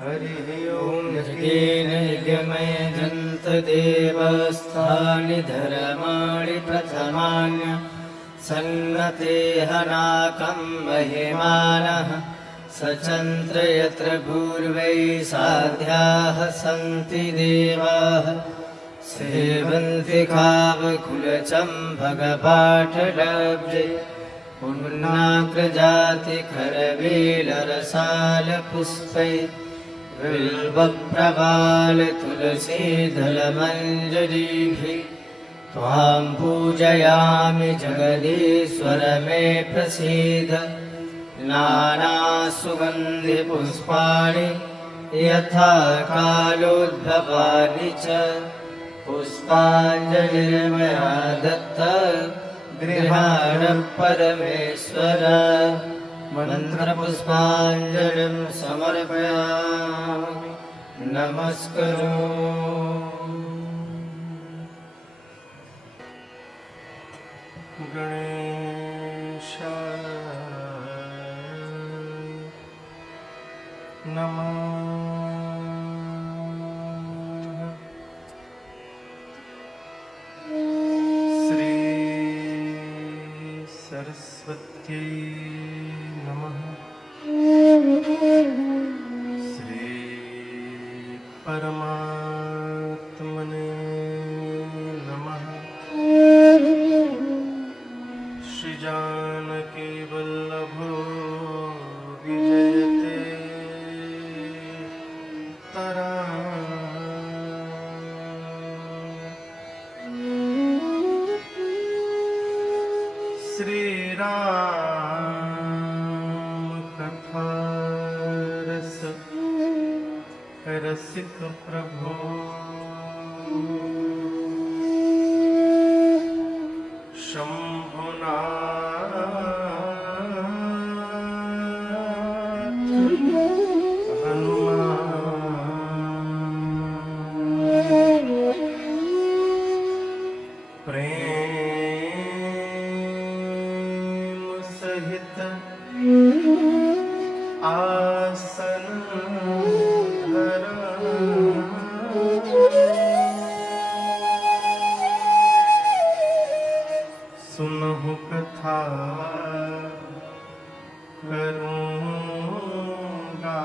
हरिः ओं यज्ञेन यज्ञमय जन्त देवस्थानि धर्माणि प्रथमान्य सन्नते हनाकं महिमानः सचन्त्र यत्र भूर्वै साध्याः सन्ति देवाः सेवन्ति कावकुलचम्भगपाठलब्धे पुण्णाग्रजातिखरवेलरसालपुष्पै बिल्वप्रवालतुलसीदलमञ्जरीभिः त्वां पूजयामि जगदीश्वर मे प्रसीद। नानासुगन्धिपुष्पाणि यथा कालोद्भवानि च पुष्पाञ्जलिर्मया दत्ता गृहाण परमेश्वर। मन्त्रपुष्पाञ्जलिं समर्पयामि नमस्करोमि। गणेशाय नमः। सरस्वत्यै नमः। श्री परमात्मने नमः। श्री जानकी वल्लभो विजयते तरा। श्री राम कथा रस रसिक प्रभो। शंभुनाथ हनुमान प्रेम सहित आसन धरा। सुनहु कथा करूँगा।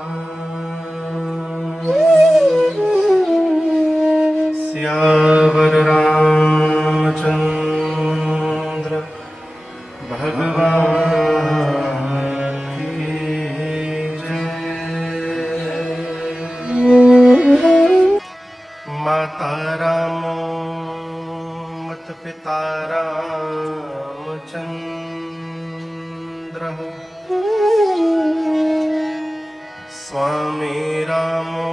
सियावर रामचंद्र भगवान की जय। माता रामो मत पिता रामचंद्र। स्वामी रामो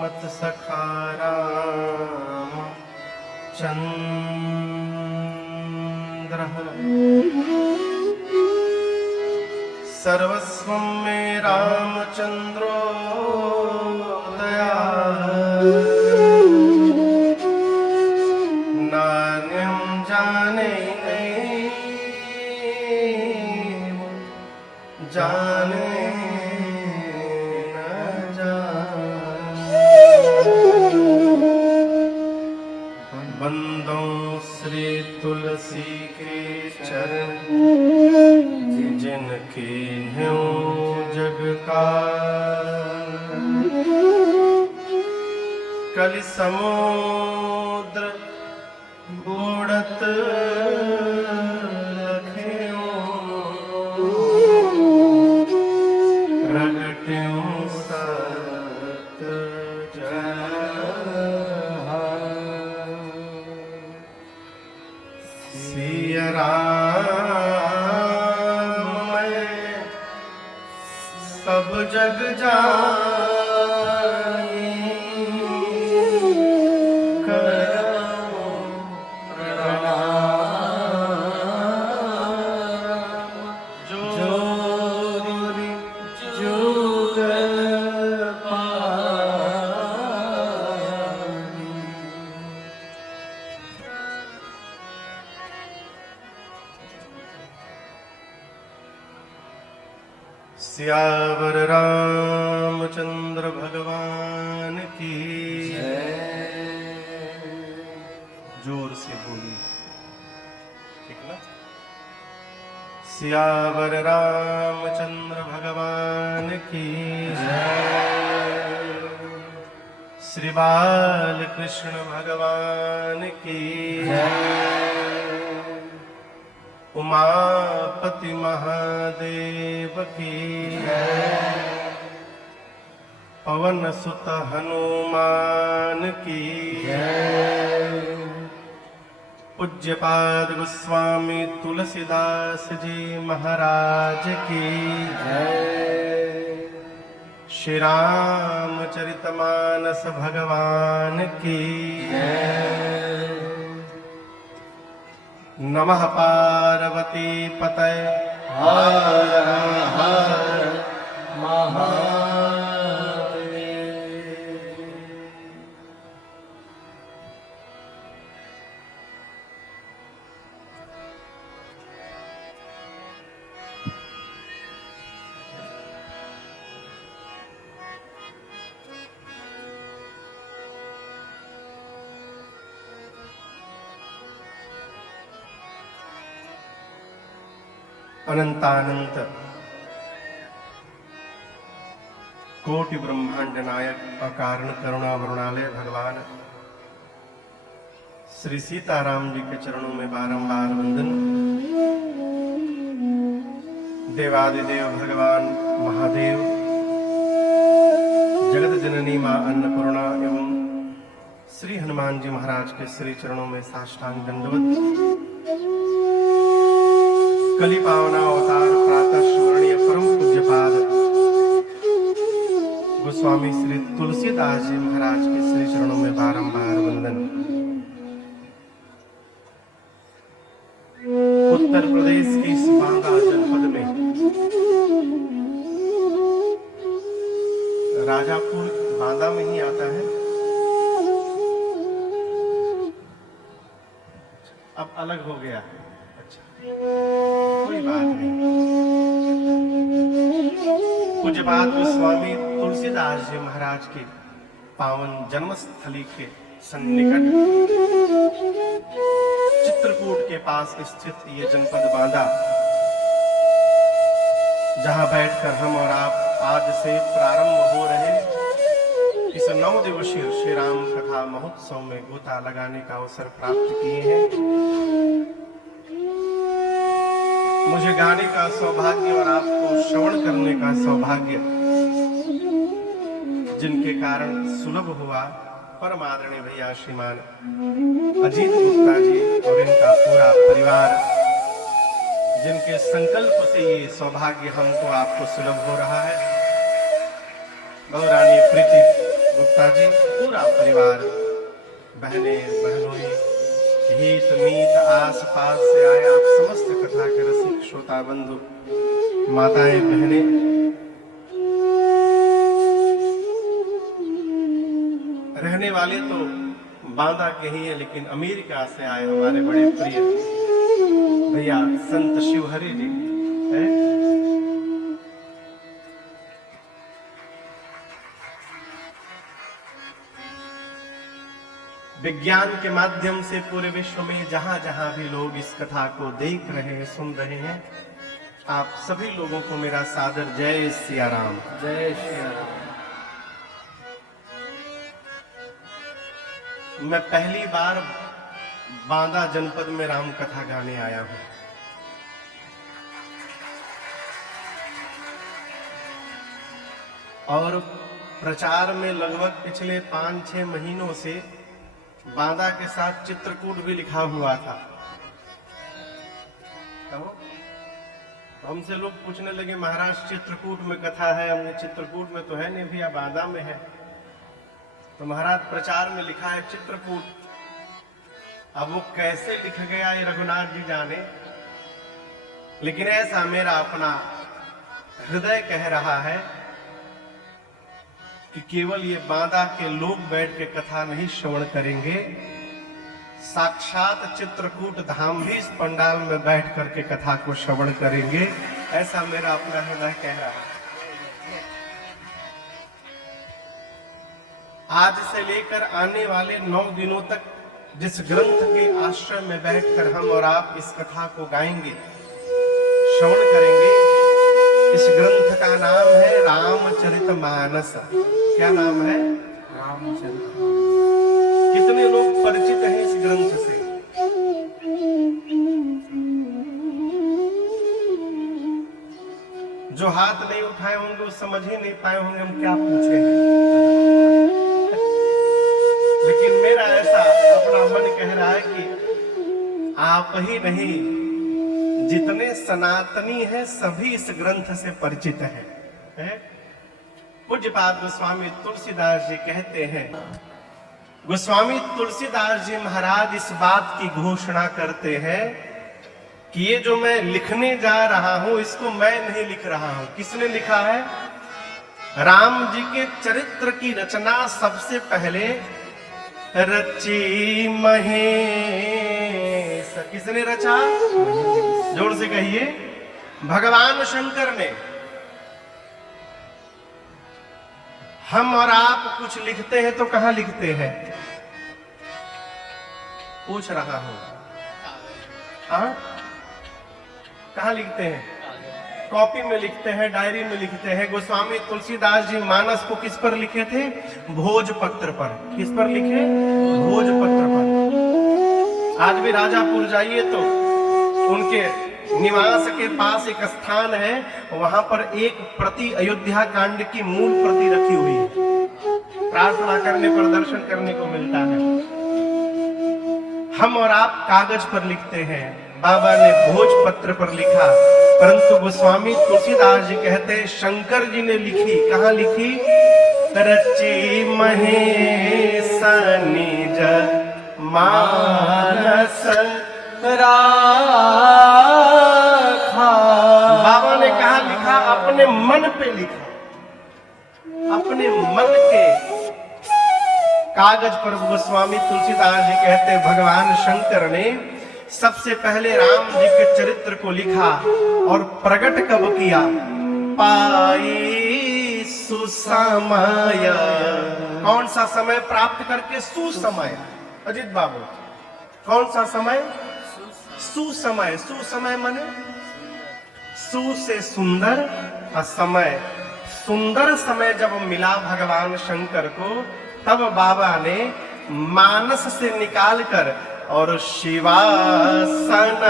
मत सखा रामचंद्र। सर्वस्वं मे रामचंद्रो दयाल। नान्यं जाने जाने न जाने। बंदों श्री तुलसी के चरण जिनकी ह्यूं जग का। कलि समुद्र बूढ़त प्रगट्यों सत सिया राम मैं सब जग जानी। सियावर रामचंद्र सियावर रामचंद्र भगवान की जय। श्री बाल कृष्ण भगवान की जय। उमापति महादेव की जय। पवन सुत हनुमान की जय। पूज्यपाद गोस्वामी तुलसीदास जी महाराज की जय। श्री रामचरितमानस भगवान की जय। नमः पार्वती पतये हर हर महादेव। अनंतानंत कोटि ब्रह्मांड नायक अकारण करुणा वरुणालय भगवान श्री सीताराम जी के चरणों में बारंबार वंदन। देवादिदेव भगवान महादेव, जगत जननी मां अन्नपूर्णा एवं श्री हनुमान जी महाराज के श्री चरणों में साष्टांग दंडवत। कली पावना अवतार प्रातः स्मरणीय परम पूज्यपाद गोस्वामी श्री तुलसीदास जी महाराज के श्री चरणों में बारंबार वंदन। उत्तर प्रदेश के इस बांदा जनपद में राजापुर बांदा में ही आता है। अब अलग हो गया, कोई बात नहीं। पूज्यपाद गोस्वामी तुलसीदास जी महाराज के पावन जन्मस्थली के सन्निकट चित्रकूट के पास स्थित ये जनपद बांदा, जहां बैठकर हम और आप आज से प्रारंभ हो रहे इस 9 दिवसीय श्री राम कथा महोत्सव में गोता लगाने का अवसर प्राप्त किए हैं। मुझे गाने का सौभाग्य और आपको श्रवण करने का सौभाग्य जिनके कारण सुलभ हुआ, परम आदरणीय भैया श्रीमान अजीत गुप्ता जी और इनका पूरा परिवार, जिनके संकल्प से ये सौभाग्य हमको आपको सुलभ हो रहा है। बहुरानी प्रीति गुप्ता जी, पूरा परिवार, बहने बहनोई, हित मीत आस पास से आए आप समस्त कथा के रसिक श्रोता बंधु, माताएं बहनें, रहने वाले तो बांदा के ही है, लेकिन अमेरिका से आए हमारे बड़े प्रिय भैया संत शिवहरि जी है। विज्ञान के माध्यम से पूरे विश्व में जहां जहां भी लोग इस कथा को देख रहे हैं, सुन रहे हैं, आप सभी लोगों को मेरा सादर जय सिया राम। जय सिया राम। मैं पहली बार बांदा जनपद में राम कथा गाने आया हूं। और प्रचार में लगभग पिछले 5-6 महीनों से बांदा के साथ चित्रकूट भी लिखा हुआ था। तो हमसे लोग पूछने लगे, महाराज चित्रकूट में कथा है। हमने चित्रकूट में तो है नहीं भैया, बांदा में है। तो महाराज प्रचार में लिखा है चित्रकूट। अब वो कैसे लिख गया ये रघुनाथ जी जाने, लेकिन ऐसा मेरा अपना हृदय कह रहा है कि केवल ये बांदा के लोग बैठ के कथा नहीं श्रवण करेंगे, साक्षात चित्रकूट धाम भी इस पंडाल में बैठ करके कथा को श्रवण करेंगे, ऐसा मेरा अपना हृदय कह रहा है। आज से लेकर आने वाले 9 दिनों तक जिस ग्रंथ के आश्रय में बैठकर हम और आप इस कथा को गाएंगे, श्रवण करेंगे। इस ग्रंथ का नाम है रामचरितमानस। क्या नाम है? रामचरित। कितने लोग परिचित हैं इस ग्रंथ से? जो हाथ नहीं उठाए होंगे वो समझ ही नहीं पाए होंगे हम क्या पूछे हैं। लेकिन मेरा ऐसा अपना मन कह रहा है कि आप ही नहीं, जितने सनातनी हैं सभी इस ग्रंथ से परिचित हैं। पूज्यपाद गोस्वामी तुलसीदास जी कहते हैं, गोस्वामी तुलसीदास जी महाराज इस बात की घोषणा करते हैं कि ये जो मैं लिखने जा रहा हूं इसको मैं नहीं लिख रहा हूं। किसने लिखा है? राम जी के चरित्र की रचना सबसे पहले रची महेश। किसने रचा? जोर से कहिए। भगवान शंकर ने। हम और आप कुछ लिखते हैं तो कहां लिखते हैं? पूछ रहा हूं। हाँ, कहां लिखते हैं? कॉपी में लिखते हैं, डायरी में लिखते हैं। गोस्वामी तुलसीदास जी मानस को किस पर लिखे थे? भोजपत्र पर। किस पर लिखे? भोजपत्र पर। आज भी राजापुर जाइए तो उनके निवास के पास एक स्थान है, वहां पर एक प्रति अयोध्या कांड की मूल प्रति रखी हुई है। प्रार्थना करने पर दर्शन करने को मिलता है। हम और आप कागज पर लिखते हैं, बाबा ने भोजपत्र पर लिखा, परंतु गोस्वामी तुलसीदास जी कहते शंकर जी ने लिखी। कहां लिखी? रची महेश निज मानस राखा। बाबा ने कहा लिखा? अपने मन पे लिखा। अपने मन के कागज पर गोस्वामी तुलसीदास जी कहते भगवान शंकर ने सबसे पहले राम जी के चरित्र को लिखा और प्रकट कब किया? पाई सुसमय। कौन सा समय प्राप्त करके? सुसमय। अजित बाबू, कौन सा समय? सुसमय। सुसमय माने सु से सुंदर और समय। सुंदर समय जब मिला भगवान शंकर को, तब बाबा ने मानस से निकालकर और शिवासन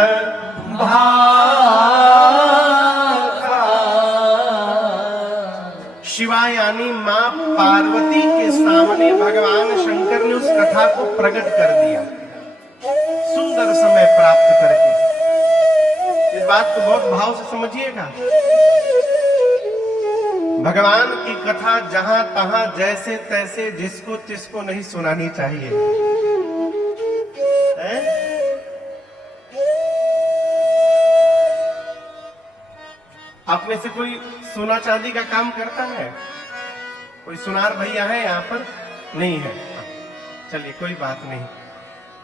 भाखा। शिवा यानी मां पार्वती के सामने भगवान शंकर ने उस कथा को प्रकट कर दिया, सुंदर समय प्राप्त करके। इस बात को बहुत भाव से समझिएगा। भगवान की कथा जहां तहां जैसे तैसे जिसको तिसको नहीं सुनानी चाहिए। आप में से कोई सोना चांदी का काम करता है? कोई सुनार भैया है यहाँ पर? नहीं है। चलिए कोई बात नहीं।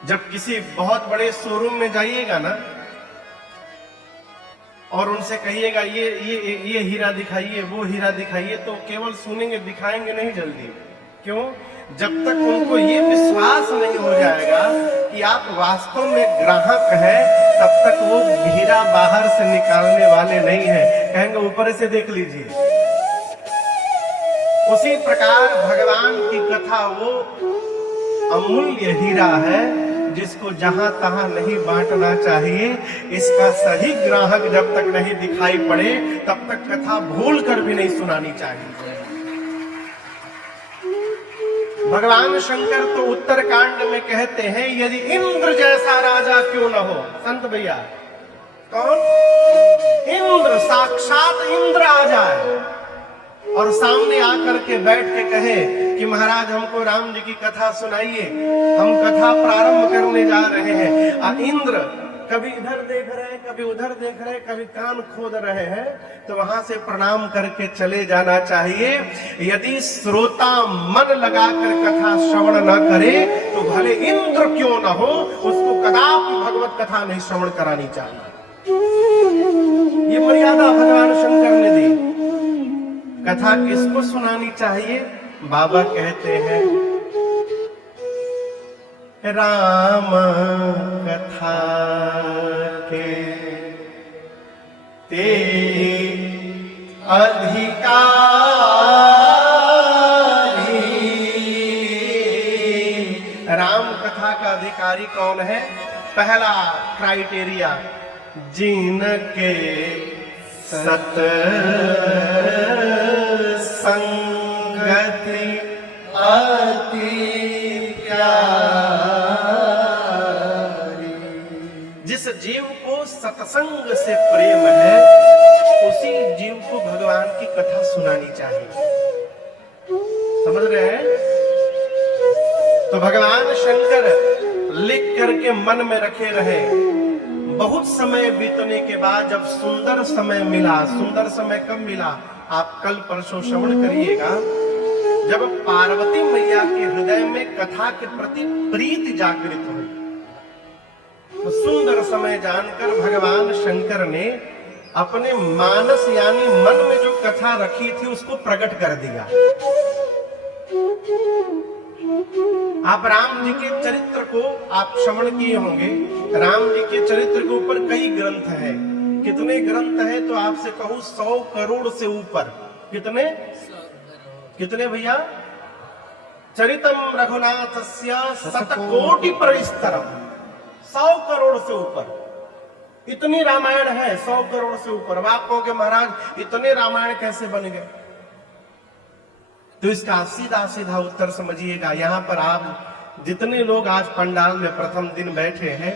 जब किसी बहुत बड़े शोरूम में जाइएगा ना और उनसे कहिएगा ये हीरा दिखाइए, वो हीरा दिखाइए, तो केवल सुनेंगे, दिखाएंगे नहीं जल्दी। क्यों? जब तक उनको ये विश्वास नहीं हो जाएगा कि आप वास्तव में ग्राहक हैं, तब तक वो हीरा बाहर से निकालने वाले नहीं हैं। कहेंगे ऊपर से देख लीजिए। उसी प्रकार भगवान की कथा वो अमूल्य हीरा है जिसको जहां तहां नहीं बांटना चाहिए। इसका सही ग्राहक जब तक नहीं दिखाई पड़े तब तक कथा भूल कर भी नहीं सुनानी चाहिए। भगवान शंकर तो उत्तरकांड में कहते हैं यदि इंद्र जैसा राजा क्यों न हो। संत भैया, कौन? इंद्र, साक्षात इंद्र आ जाए और सामने आकर के बैठ के कहे कि महाराज हमको राम जी की कथा सुनाइए, हम कथा प्रारंभ करने जा रहे हैं। इंद्र कभी इधर देख रहे हैं, कभी उधर देख रहे हैं, कभी कान खोद रहे हैं, तो वहां से प्रणाम करके चले जाना चाहिए। यदि श्रोता मन लगाकर कथा श्रवण न करे तो भले इंद्र क्यों न हो, उसको कदापि भगवत कथा नहीं श्रवण करानी चाहिए। ये मर्यादा भगवान शंकर ने दी। कथा किसको सुनानी चाहिए? बाबा कहते हैं राम कथा के ते अधिकारी। राम कथा का अधिकारी कौन है? पहला क्राइटेरिया, जिनके सत संगति अति प्यारी। जिस जीव को सत्संग से प्रेम है, उसी जीव को भगवान की कथा सुनानी चाहिए। समझ रहे हैं? तो भगवान शंकर लिख करके मन में रखे रहे। बहुत समय बीतने के बाद जब सुंदर समय मिला, सुंदर समय कब मिला? आप कल परसों श्रवण करिएगा। जब पार्वती मैया के हृदय में कथा के प्रति प्रीति जागृत हुई, तो सुंदर समय जानकर भगवान शंकर ने अपने मानस यानी मन में जो कथा रखी थी उसको प्रकट कर दिया। आप राम जी के चरित्र को आप श्रवण किए होंगे। राम जी के चरित्र के ऊपर कई ग्रंथ हैं। कितने ग्रंथ हैं तो आपसे कहूं 100 करोड़ से ऊपर। कितने भैया? चरितम रघुनाथस्य शतकोटि परिस्तरम। 100 करोड़ से ऊपर इतनी रामायण है। 100 करोड़ से ऊपर। आप कहोगे महाराज इतने रामायण कैसे बन गए? तो इसका सीधा सीधा उत्तर समझिएगा। यहां पर आप जितने लोग आज पंडाल में प्रथम दिन बैठे हैं,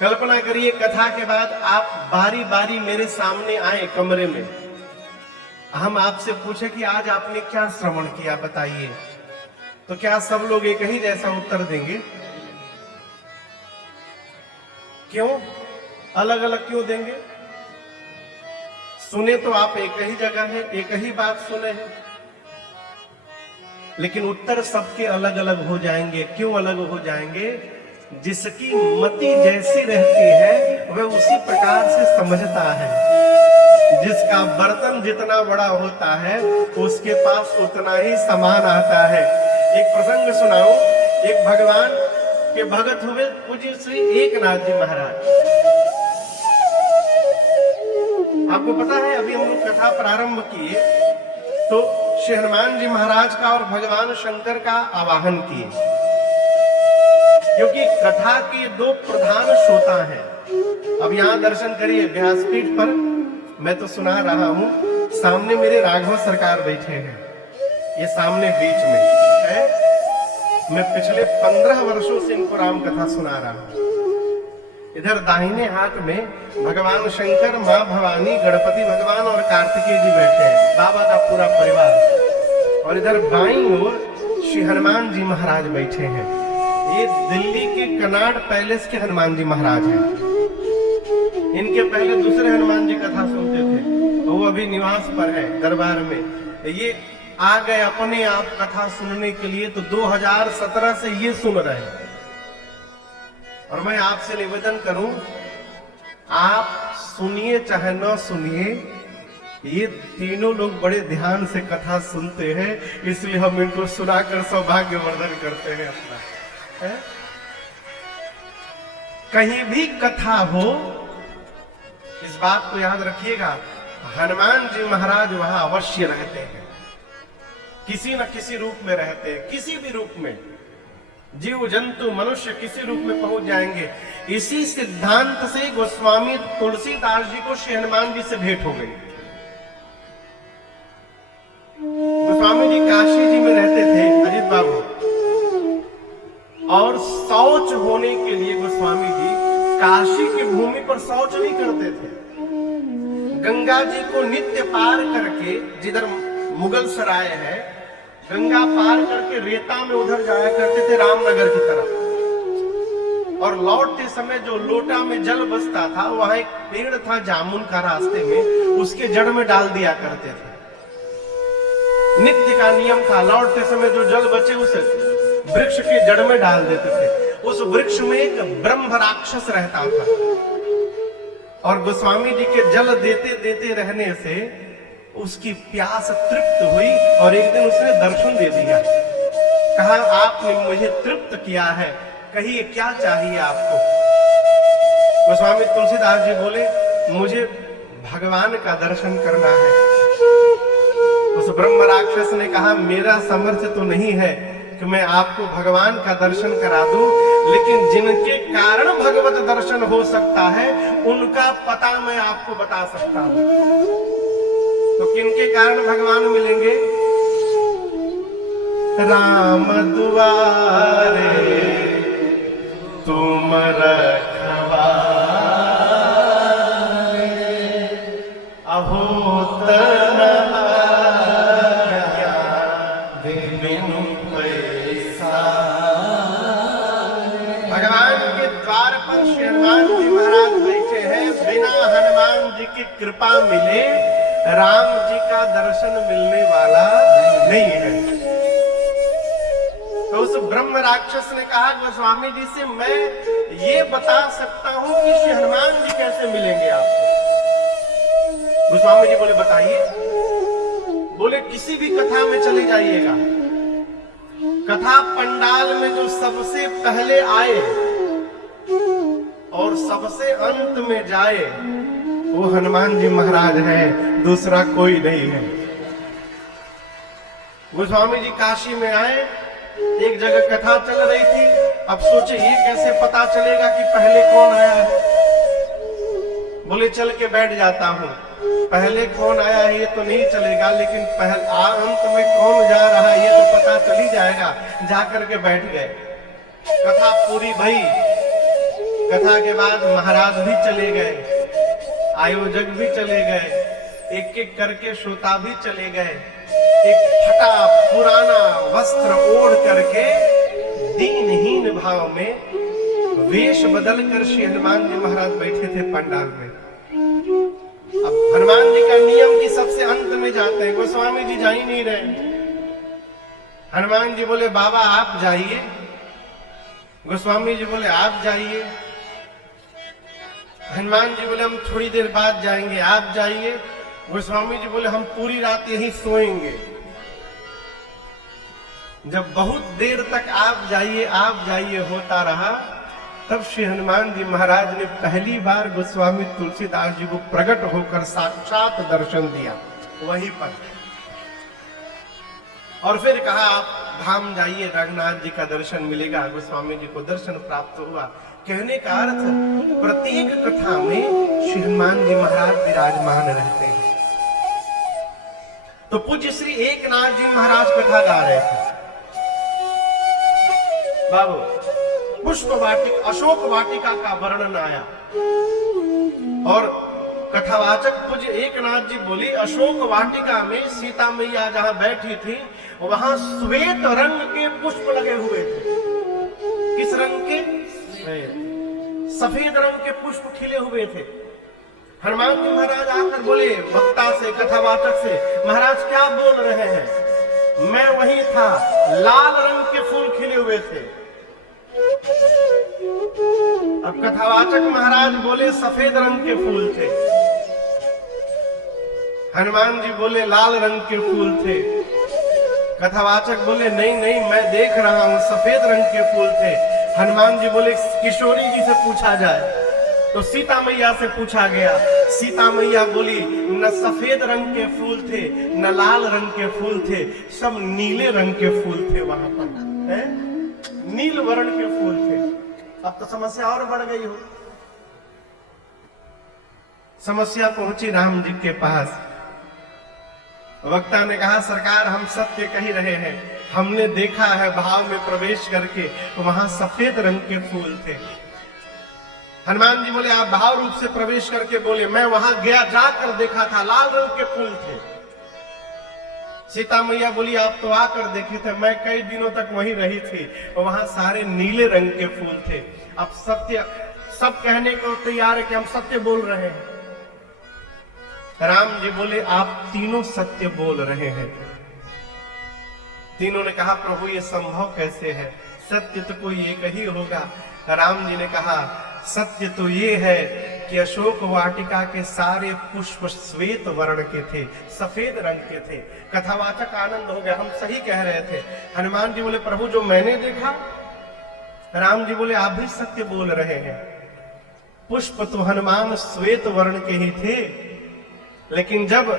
कल्पना करिए कथा के बाद आप बारी बारी मेरे सामने आए कमरे में। हम आपसे पूछे कि आज आपने क्या श्रवण किया बताइए, तो क्या सब लोग एक ही जैसा उत्तर देंगे? क्यों? अलग अलग क्यों देंगे? सुने तो आप एक ही जगह है, एक ही बात सुने हैं, लेकिन उत्तर सबके अलग अलग हो जाएंगे। क्यों अलग हो जाएंगे? जिसकी मति जैसी रहती है वह उसी प्रकार से समझता है। जिसका बर्तन जितना बड़ा होता है उसके पास उतना ही सामान आता है। एक प्रसंग सुनाऊं। एक भगवान के भगत हुए पूज्य श्री एकनाथ जी महाराज। आपको पता है अभी हम लोग कथा प्रारंभ किए तो श्री हनुमान जी महाराज का और भगवान शंकर का आवाहन किए, क्योंकि कथा के 2 प्रधान श्रोता हैं। अब यहाँ दर्शन करिए व्यासपीठ पर, मैं तो सुना रहा हूँ, सामने मेरे राघव सरकार बैठे हैं। ये सामने बीच में है। मैं पिछले 15 वर्षों से इनको राम कथा सुना रहा हूँ। इधर दाहिने हाथ में भगवान शंकर, माँ भवानी, गणपति भगवान और कार्तिकेय जी बैठे हैं, बाबा का पूरा परिवार। और इधर बाईं ओर श्री हनुमान जी महाराज बैठे हैं। ये दिल्ली के कनाड पैलेस के हनुमान जी महाराज हैं। इनके पहले दूसरे हनुमान जी कथा सुनते थे, वो अभी निवास पर है दरबार में। ये आ गए अपने आप कथा सुनने के लिए, तो 2017 से ये सुन रहे हैं। और मैं आपसे निवेदन करूं, आप सुनिए चाहे न सुनिए, ये तीनों लोग बड़े ध्यान से कथा सुनते हैं, इसलिए हम इनको सुनाकर सौभाग्यवर्धन करते हैं अपना। है? कहीं भी कथा हो, इस बात को याद रखिएगा, हनुमान जी महाराज वहां अवश्य रहते हैं। किसी न किसी रूप में रहते हैं, किसी भी रूप में। जीव जंतु मनुष्य किसी रूप में पहुंच जाएंगे। इसी सिद्धांत से गोस्वामी तुलसीदास जी को श्री हनुमान जी से भेंट हो गई। गोस्वामी जी काशी जी में रहते थे, अजित बाबू, और शौच होने के लिए गोस्वामी जी काशी की भूमि पर शौच नहीं करते थे। गंगा जी को नित्य पार करके, जिधर मुगल सराय है, गंगा पार करके रेता में उधर जाया करते थे रामनगर की तरफ। और लौटते समय जो लोटा में जल बचता था, वहां एक पेड़ था जामुन का रास्ते में, उसके जड़ में डाल दिया करते थे। नित्य का नियम था, लौटते समय जो जल बचे उस वृक्ष के जड़ में डाल देते थे। उस वृक्ष में एक ब्रह्म राक्षस रहता था, और गोस्वामी जी के जल देते देते रहने से उसकी प्यास तृप्त हुई, और एक दिन उसने दर्शन दे दिया। कहा, आपने मुझे तृप्त किया है, कहिए क्या चाहिए आपको। गोस्वामी तुलसीदास जी बोले, मुझे भगवान का दर्शन करना है। उस ब्रह्म राक्षस ने कहा मेरा सामर्थ्य तो नहीं है कि मैं आपको भगवान का दर्शन करा दूं, लेकिन जिनके कारण भगवत दर्शन हो सकता है उनका पता मैं आपको बता सकता हूं। तो किनके कारण भगवान मिलेंगे? राम दुआरे तुम रखवारे, अहो तन आज्ञा बिनु पैसा। भगवान के द्वार पर श्री हनुमान जी महाराज बैठे हैं। बिना हनुमान जी की कृपा मिले राम जी का दर्शन मिलने वाला नहीं है। तो उस ब्रह्म राक्षस ने कहा गोस्वामी जी से मैं ये बता सकता हूं कि श्री हनुमान जी कैसे मिलेंगे आपको। गोस्वामी जी बोले बताइए। बोले किसी भी कथा में चले जाइएगा, कथा पंडाल में जो सबसे पहले आए और सबसे अंत में जाए वो हनुमान जी महाराज हैं, दूसरा कोई नहीं है। गोस्वामी जी काशी में आए, एक जगह कथा चल रही थी। अब सोचे ये कैसे पता चलेगा कि पहले कौन आया है। बोले चल के बैठ जाता हूं, पहले कौन आया है ये तो नहीं चलेगा, लेकिन अंत में कौन जा रहा है ये तो पता चल ही जाएगा। जाकर के बैठ गए, कथा पूरी भई। कथा के बाद महाराज भी चले गए, आयोजक भी चले गए, एक एक करके श्रोता भी चले गए। एक फटा पुराना वस्त्र ओढ़ करके दीनहीन भाव में वेश बदल कर श्री हनुमान जी महाराज बैठे थे पंडाल में। अब हनुमान जी का नियम की सबसे अंत में जाते हैं, गोस्वामी जी जा ही नहीं रहे। हनुमान जी बोले बाबा आप जाइए। गोस्वामी जी बोले आप जाइए। हनुमान जी बोले हम थोड़ी देर बाद जाएंगे, आप जाइए। गोस्वामी जी बोले हम पूरी रात यहीं सोएंगे। जब बहुत देर तक आप जाइए होता रहा, तब श्री हनुमान जी महाराज ने पहली बार गोस्वामी तुलसीदास जी को प्रकट होकर साक्षात दर्शन दिया वहीं पर। और फिर कहा आप धाम जाइए, रघुनाथ जी का दर्शन मिलेगा। गोस्वामी जी को दर्शन प्राप्त हुआ। कहने का अर्थ प्रत्येक कथा में श्री हनुमान जी महाराज विराजमान रहते हैं। तो पूज्य श्री एकनाथ जी महाराज कथा गा रहे थे। बाबू पुष्प वाटिका अशोक वाटिका का वर्णन आया और कथावाचक पूज्य एकनाथ जी बोली अशोक वाटिका में सीता मैया जहां बैठी थी वहां श्वेत रंग के पुष्प लगे हुए थे। किस रंग के? सफेद रंग के पुष्प खिले हुए थे। हनुमान जी महाराज आकर बोले वक्ता से, कथावाचक से, महाराज क्या बोल रहे हैं? मैं वही था, लाल रंग के फूल खिले हुए थे। अब कथावाचक महाराज बोले सफेद रंग के फूल थे। हनुमान जी बोले लाल रंग के फूल थे। कथावाचक बोले नहीं नहीं मैं देख रहा हूं सफेद रंग के फूल थे। हनुमान जी बोले किशोरी जी से पूछा जाए। तो सीता मैया से पूछा गया। सीता मैया बोली न सफेद रंग के फूल थे न लाल रंग के फूल थे, सब नीले रंग के फूल थे वहां पर, है? नील वर्ण के फूल थे। अब तो समस्या और बढ़ गई हो। समस्या पहुंची राम जी के पास। वक्ता ने कहा सरकार हम सत्य कह ही रहे हैं, हमने देखा है भाव में प्रवेश करके वहां सफेद रंग के फूल थे। हनुमान जी बोले आप भाव रूप से प्रवेश करके बोले मैं वहां गया, जाकर देखा था लाल रंग के फूल थे। सीता मैया बोली आप तो आकर देखे थे, मैं कई दिनों तक वहीं रही थी, वहां सारे नीले रंग के फूल थे। अब सत्य सब कहने को तैयार है कि हम सत्य बोल रहे हैं। राम जी बोले आप तीनों सत्य बोल रहे हैं। तीनों ने कहा प्रभु ये संभव कैसे है, सत्य तो कोई एक ही होगा। राम जी ने कहा सत्य तो ये है कि अशोक वाटिका के सारे पुष्प श्वेत वर्ण के थे, सफेद रंग के थे। कथावाचक आनंद हो गया, हम सही कह रहे थे। हनुमान जी बोले प्रभु जो मैंने देखा। राम जी बोले आप भी सत्य बोल रहे हैं। पुष्प तो हनुमान श्वेत वर्ण के ही थे, लेकिन जब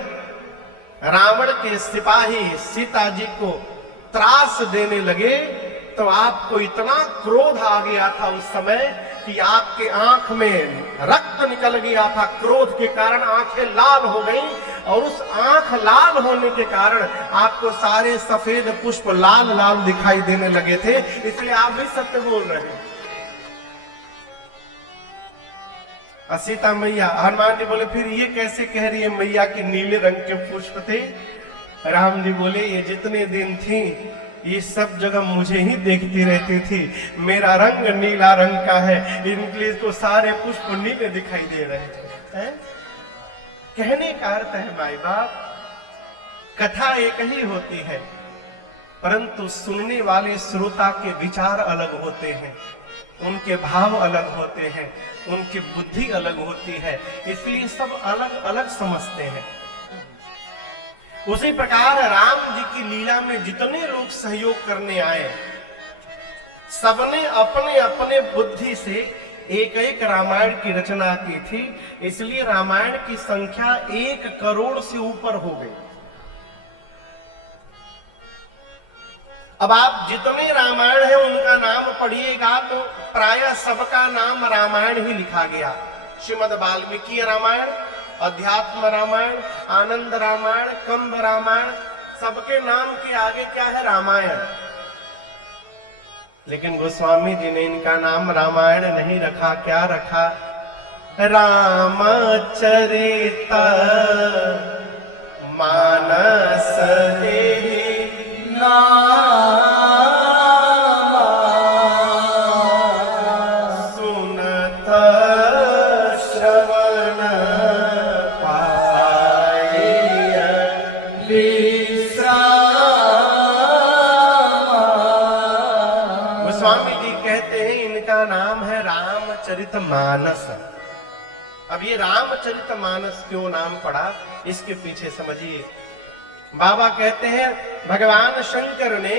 रावण के सिपाही सीता जी को त्रास देने लगे तो आपको इतना क्रोध आ गया था उस समय कि आपके आंख में रक्त निकल गया था। क्रोध के कारण आंखें लाल हो गई और उस आंख लाल होने के कारण आपको सारे सफेद पुष्प लाल लाल दिखाई देने लगे थे, इसलिए आप भी सत्य बोल रहे हैं। सीता मैया, हनुमान जी बोले फिर ये कैसे कह रही है मैया कि नीले रंग के पुष्प थे? राम जी बोले ये जितने दिन थी ये सब जगह मुझे ही देखती रहती थी, मेरा रंग नीला रंग का है, इनके को सारे पुष्प नीले दिखाई दे रहे थे। है? कहने का अर्थ है माई बाप, कथा एक ही होती है, परंतु सुनने वाले श्रोता के विचार अलग होते हैं, उनके भाव अलग होते हैं, उनकी बुद्धि अलग होती है, इसलिए सब अलग अलग समझते हैं। उसी प्रकार राम जी की लीला में जितने लोग सहयोग करने आए, सबने अपने अपने बुद्धि से एक एक रामायण की रचना की थी, इसलिए रामायण की संख्या 1 करोड़ से ऊपर हो गई। अब आप जितने रामायण है उनका नाम पढ़िएगा तो प्रायः सबका नाम रामायण ही लिखा गया। श्रीमद् वाल्मीकि रामायण, अध्यात्म रामायण, आनंद रामायण, कंब रामायण, सबके नाम के आगे क्या है? रामायण। लेकिन गोस्वामी जी ने इनका नाम रामायण नहीं रखा, क्या रखा? रामचरित मानस सुनत श्रवण गोस्वामी जी कहते हैं इनका नाम है रामचरित मानस। अब ये रामचरित मानस क्यों नाम पड़ा, इसके पीछे समझिए। बाबा कहते हैं भगवान शंकर ने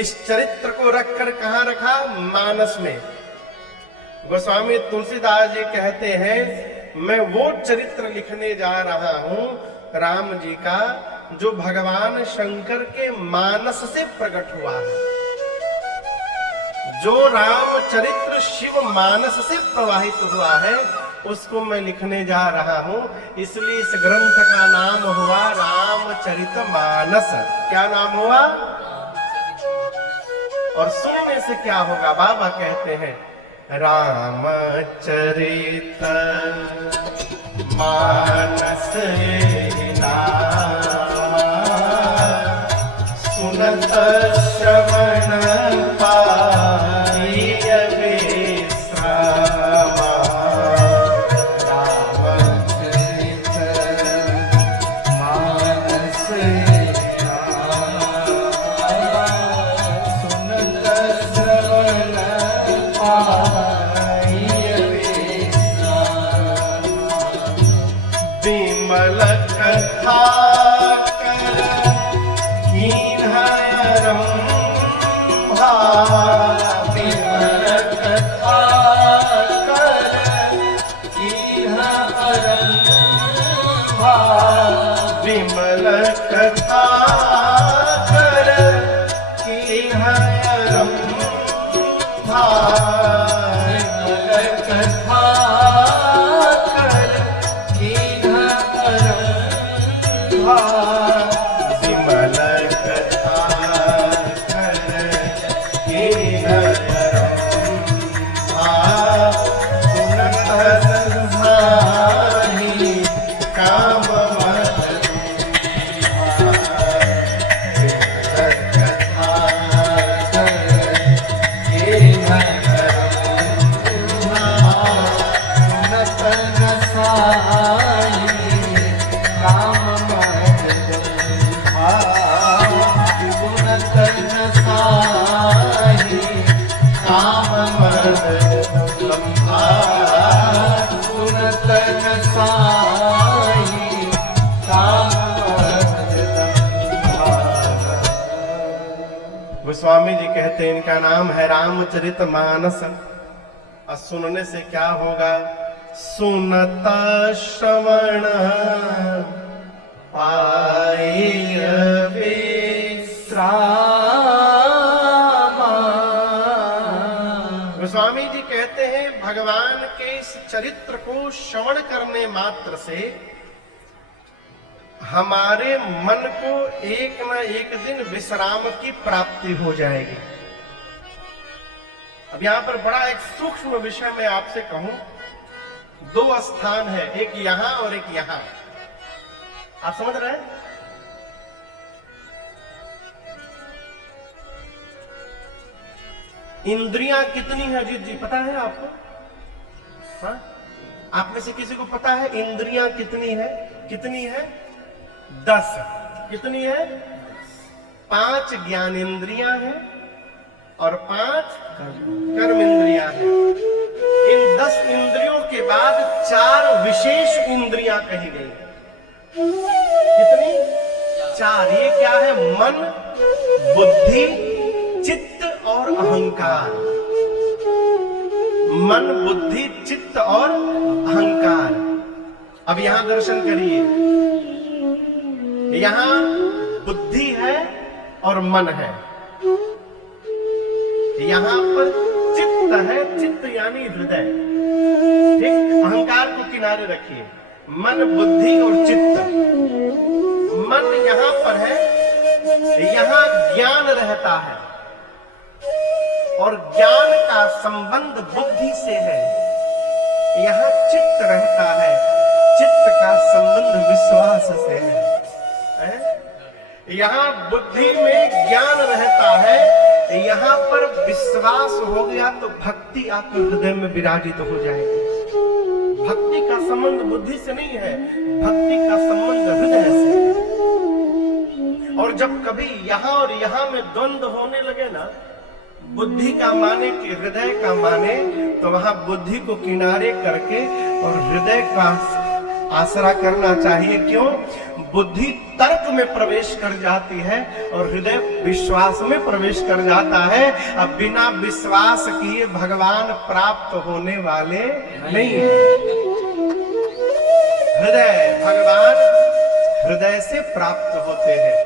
इस चरित्र को रखकर कहां रखा? मानस में। गोस्वामी तुलसीदास जी कहते हैं मैं वो चरित्र लिखने जा रहा हूं राम जी का जो भगवान शंकर के मानस से प्रकट हुआ है। जो रामचरित्र शिव मानस से प्रवाहित हुआ है उसको मैं लिखने जा रहा हूं, इसलिए इस ग्रंथ का नाम हुआ रामचरित मानस। क्या नाम हुआ? और सुनने से क्या होगा? बाबा कहते हैं रामचरित मानस सुनत श्रवण गोस्वामी जी कहते हैं इनका नाम है रामचरित मानस। और सुनने से क्या होगा? सुनत श्रवण पाए विश्राम। गोस्वामी जी कहते हैं भगवान के इस चरित्र को श्रवण करने मात्र से हमारे मन को एक न एक दिन विश्राम की प्राप्ति हो जाएगी। अब यहां पर बड़ा एक सूक्ष्म विषय मैं आपसे कहूं, दो स्थान है, एक यहां और एक यहां। आप समझ रहे हैं? इंद्रियां कितनी है अजीत जी, पता है आपको? हाँ? आप में से किसी को पता है इंद्रियां कितनी है? कितनी है? 10। कितनी है? 5 ज्ञान इंद्रियां हैं और 5 कर्म इंद्रियां हैं। इन 10 इंद्रियों के बाद 4 विशेष इंद्रियां कही गई। कितनी? 4। ये क्या है? मन, बुद्धि, चित्त और अहंकार। मन, बुद्धि, चित्त और अहंकार। अब यहां दर्शन करिए, यहां बुद्धि है और मन है, यहां पर चित्त है, चित्त यानी हृदय। ठीक, अहंकार को किनारे रखिए, मन, बुद्धि और चित्त। मन यहां पर है, यहां ज्ञान रहता है और ज्ञान का संबंध बुद्धि से है। यहां चित्त रहता है, चित्त का संबंध विश्वास से है। यहां बुद्धि में ज्ञान रहता है, यहां पर विश्वास हो गया तो भक्ति आकर हृदय में विराजित हो जाएगी। भक्ति का संबंध बुद्धि से नहीं है, भक्ति का संबंध हृदय से है। और जब कभी यहां और यहां में द्वंद्व होने लगे ना, बुद्धि का माने कि हृदय का माने, तो वहां बुद्धि को किनारे करके और हृदय का आसरा करना चाहिए। क्यों? बुद्धि तर्क में प्रवेश कर जाती है और हृदय विश्वास में प्रवेश कर जाता है। अब बिना विश्वास किए भगवान प्राप्त होने वाले नहीं है। भगवान हृदय से प्राप्त होते हैं,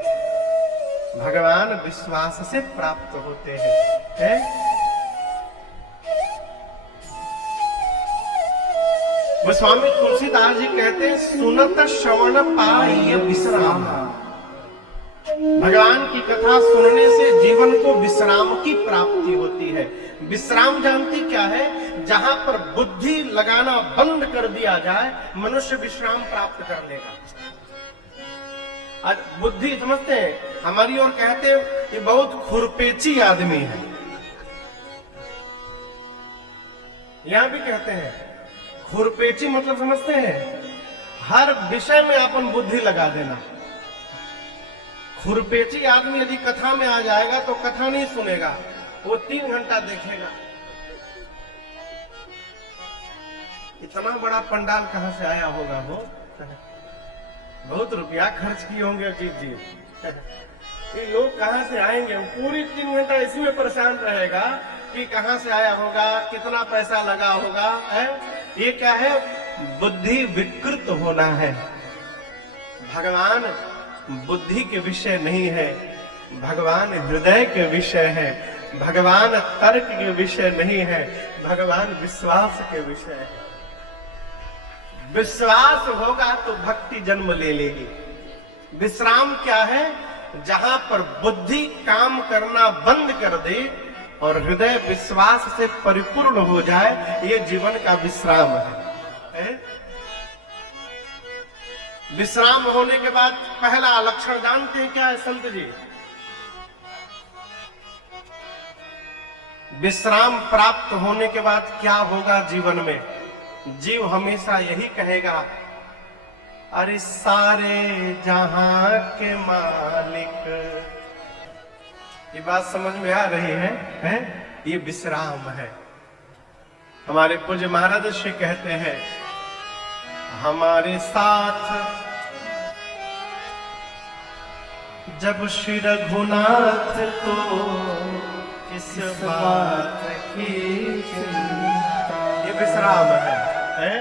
भगवान विश्वास से प्राप्त होते हैं। स्वामी तुलसीदास जी कहते हैं सुनत श्रवण पाई विश्राम। भगवान की कथा सुनने से जीवन को विश्राम की प्राप्ति होती है। विश्राम जानती क्या है? जहां पर बुद्धि लगाना बंद कर दिया जाए, मनुष्य विश्राम प्राप्त कर लेगा। आज बुद्धि समझते हैं, हमारी ओर कहते हैं ये बहुत खुरपेची आदमी है, यहां भी कहते हैं खुरपेची मतलब समझते हैं हर विषय में अपन बुद्धि लगा देना। खुरपेची आदमी यदि कथा में आ जाएगा तो कथा नहीं सुनेगा, वो 3 घंटा देखेगा। इतना बड़ा पंडाल कहां से आया होगा? वो बहुत रुपया खर्च किए होंगे अजीत जी। ये लोग कहां से आएंगे? पूरी 3 घंटा इसी में परेशान रहेगा कि कहां से आया होगा, कितना पैसा लगा होगा। ये क्या है? बुद्धि विकृत होना है। भगवान बुद्धि के विषय नहीं है, भगवान हृदय के विषय है। भगवान तर्क के विषय नहीं है, भगवान विश्वास के विषय है। विश्वास होगा तो भक्ति जन्म ले लेगी। विश्राम क्या है? जहां पर बुद्धि काम करना बंद कर दे और हृदय विश्वास से परिपूर्ण हो जाए, ये जीवन का विश्राम है। विश्राम होने के बाद पहला लक्षण जानते हैं क्या है संत जी? विश्राम प्राप्त होने के बाद क्या होगा जीवन में? जीव हमेशा यही कहेगा, अरे सारे जहां के मालिक। ये बात समझ में आ रही है? ये विश्राम है। हमारे पूज्य महाराज श्री कहते हैं, हमारे साथ जब श्री रघुनाथ तो किस बात की चिंता। ये विश्राम है?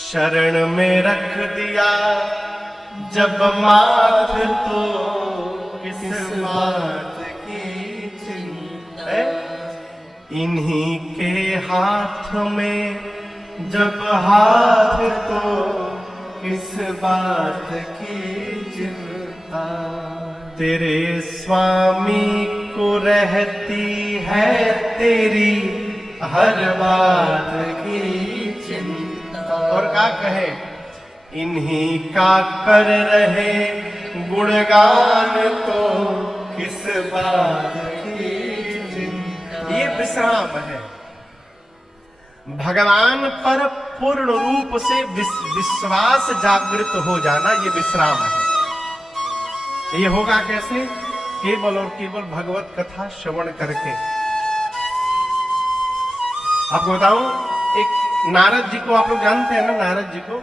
शरण में रख दिया जब माथ तो किस बात की चिंता है। इन्हीं के हाथ में जब हाथ तो किस बात की चिंता। तेरे स्वामी को रहती है तेरी हर बात की चिंता। और क्या कहे, इन्हीं का कर रहे गुणगान तो किस बात की चिंता। ये विश्राम है, भगवान पर पूर्ण रूप से विश्वास जागृत हो जाना, ये विश्राम है। ये होगा कैसे? केवल और केवल भगवत कथा श्रवण करके। आपको बताऊं, एक नारद जी को आप लोग जानते हैं ना, नारद जी को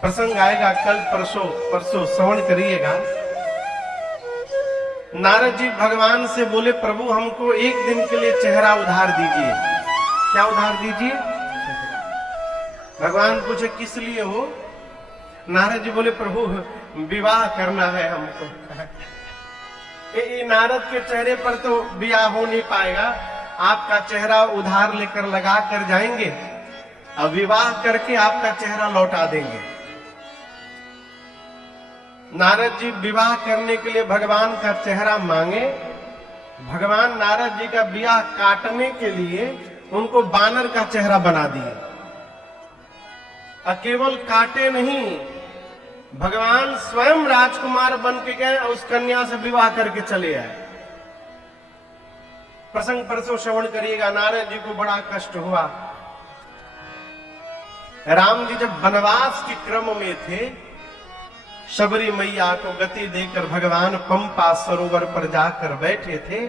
प्रसंग आएगा कल परसों श्रवण करिएगा। नारद जी भगवान से बोले, प्रभु हमको एक दिन के लिए चेहरा उधार दीजिए। क्या उधार दीजिए? भगवान पूछे किस लिए हो? नारद जी बोले, प्रभु विवाह करना है हमको। नारद के चेहरे पर तो विवाह हो नहीं पाएगा, आपका चेहरा उधार लेकर लगा कर जाएंगे, अब विवाह करके आपका चेहरा लौटा देंगे। नारद जी विवाह करने के लिए भगवान का चेहरा मांगे। भगवान नारद जी का विवाह काटने के लिए उनको बानर का चेहरा बना दिए। केवल काटे नहीं, भगवान स्वयं राजकुमार बन के गए और उस कन्या से विवाह करके चले आए। प्रसंग परसों श्रवण करिएगा। नारद जी को बड़ा कष्ट हुआ। राम जी जब वनवास के क्रम में थे, शबरी मैया को गति देकर भगवान पंपा सरोवर पर जाकर बैठे थे,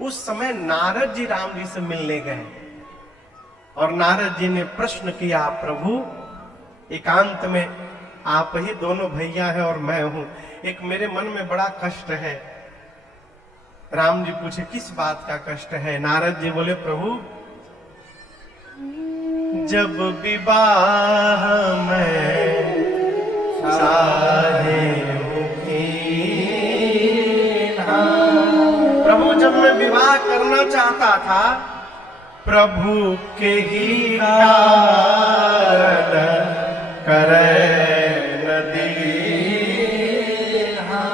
उस समय नारद जी राम जी से मिलने गए और नारद जी ने प्रश्न किया, प्रभु एकांत में आप ही दोनों भैया हैं और मैं हूं, एक मेरे मन में बड़ा कष्ट है। राम जी पूछे किस बात का कष्ट है? नारद जी बोले, प्रभु जब विवाह में चाहे प्रभु, जब मैं विवाह करना चाहता था, प्रभु के ही करे नदी।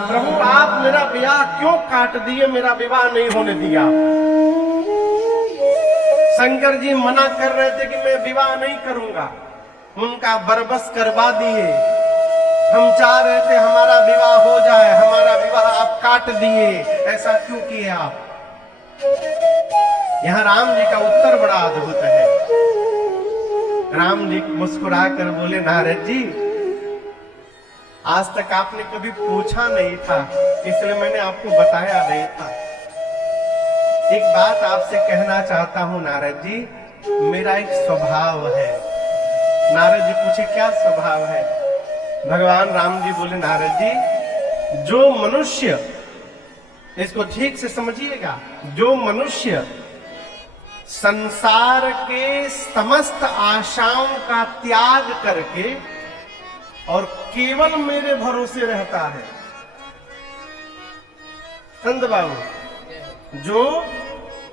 प्रभु आप मेरा विवाह क्यों काट दिए, मेरा विवाह नहीं होने दिया? शंकर जी मना कर रहे थे कि मैं विवाह नहीं करूंगा, उनका बरबस करवा दिए। हम चाह रहे थे हमारा विवाह हो जाए, हमारा विवाह आप काट दिए, ऐसा क्यों किए आप? यहां राम जी का उत्तर बड़ा अद्भुत है। राम जी मुस्कुरा कर बोले, नारद जी आज तक आपने कभी पूछा नहीं था, इसलिए मैंने आपको बताया नहीं था। एक बात आपसे कहना चाहता हूं नारद जी, मेरा एक स्वभाव है। नारद जी पूछे क्या स्वभाव है? भगवान राम जी बोले, नारद जी जो मनुष्य, इसको ठीक से समझिएगा, जो मनुष्य संसार के समस्त आशाओं का त्याग करके और केवल मेरे भरोसे रहता है, संत बाबू, जो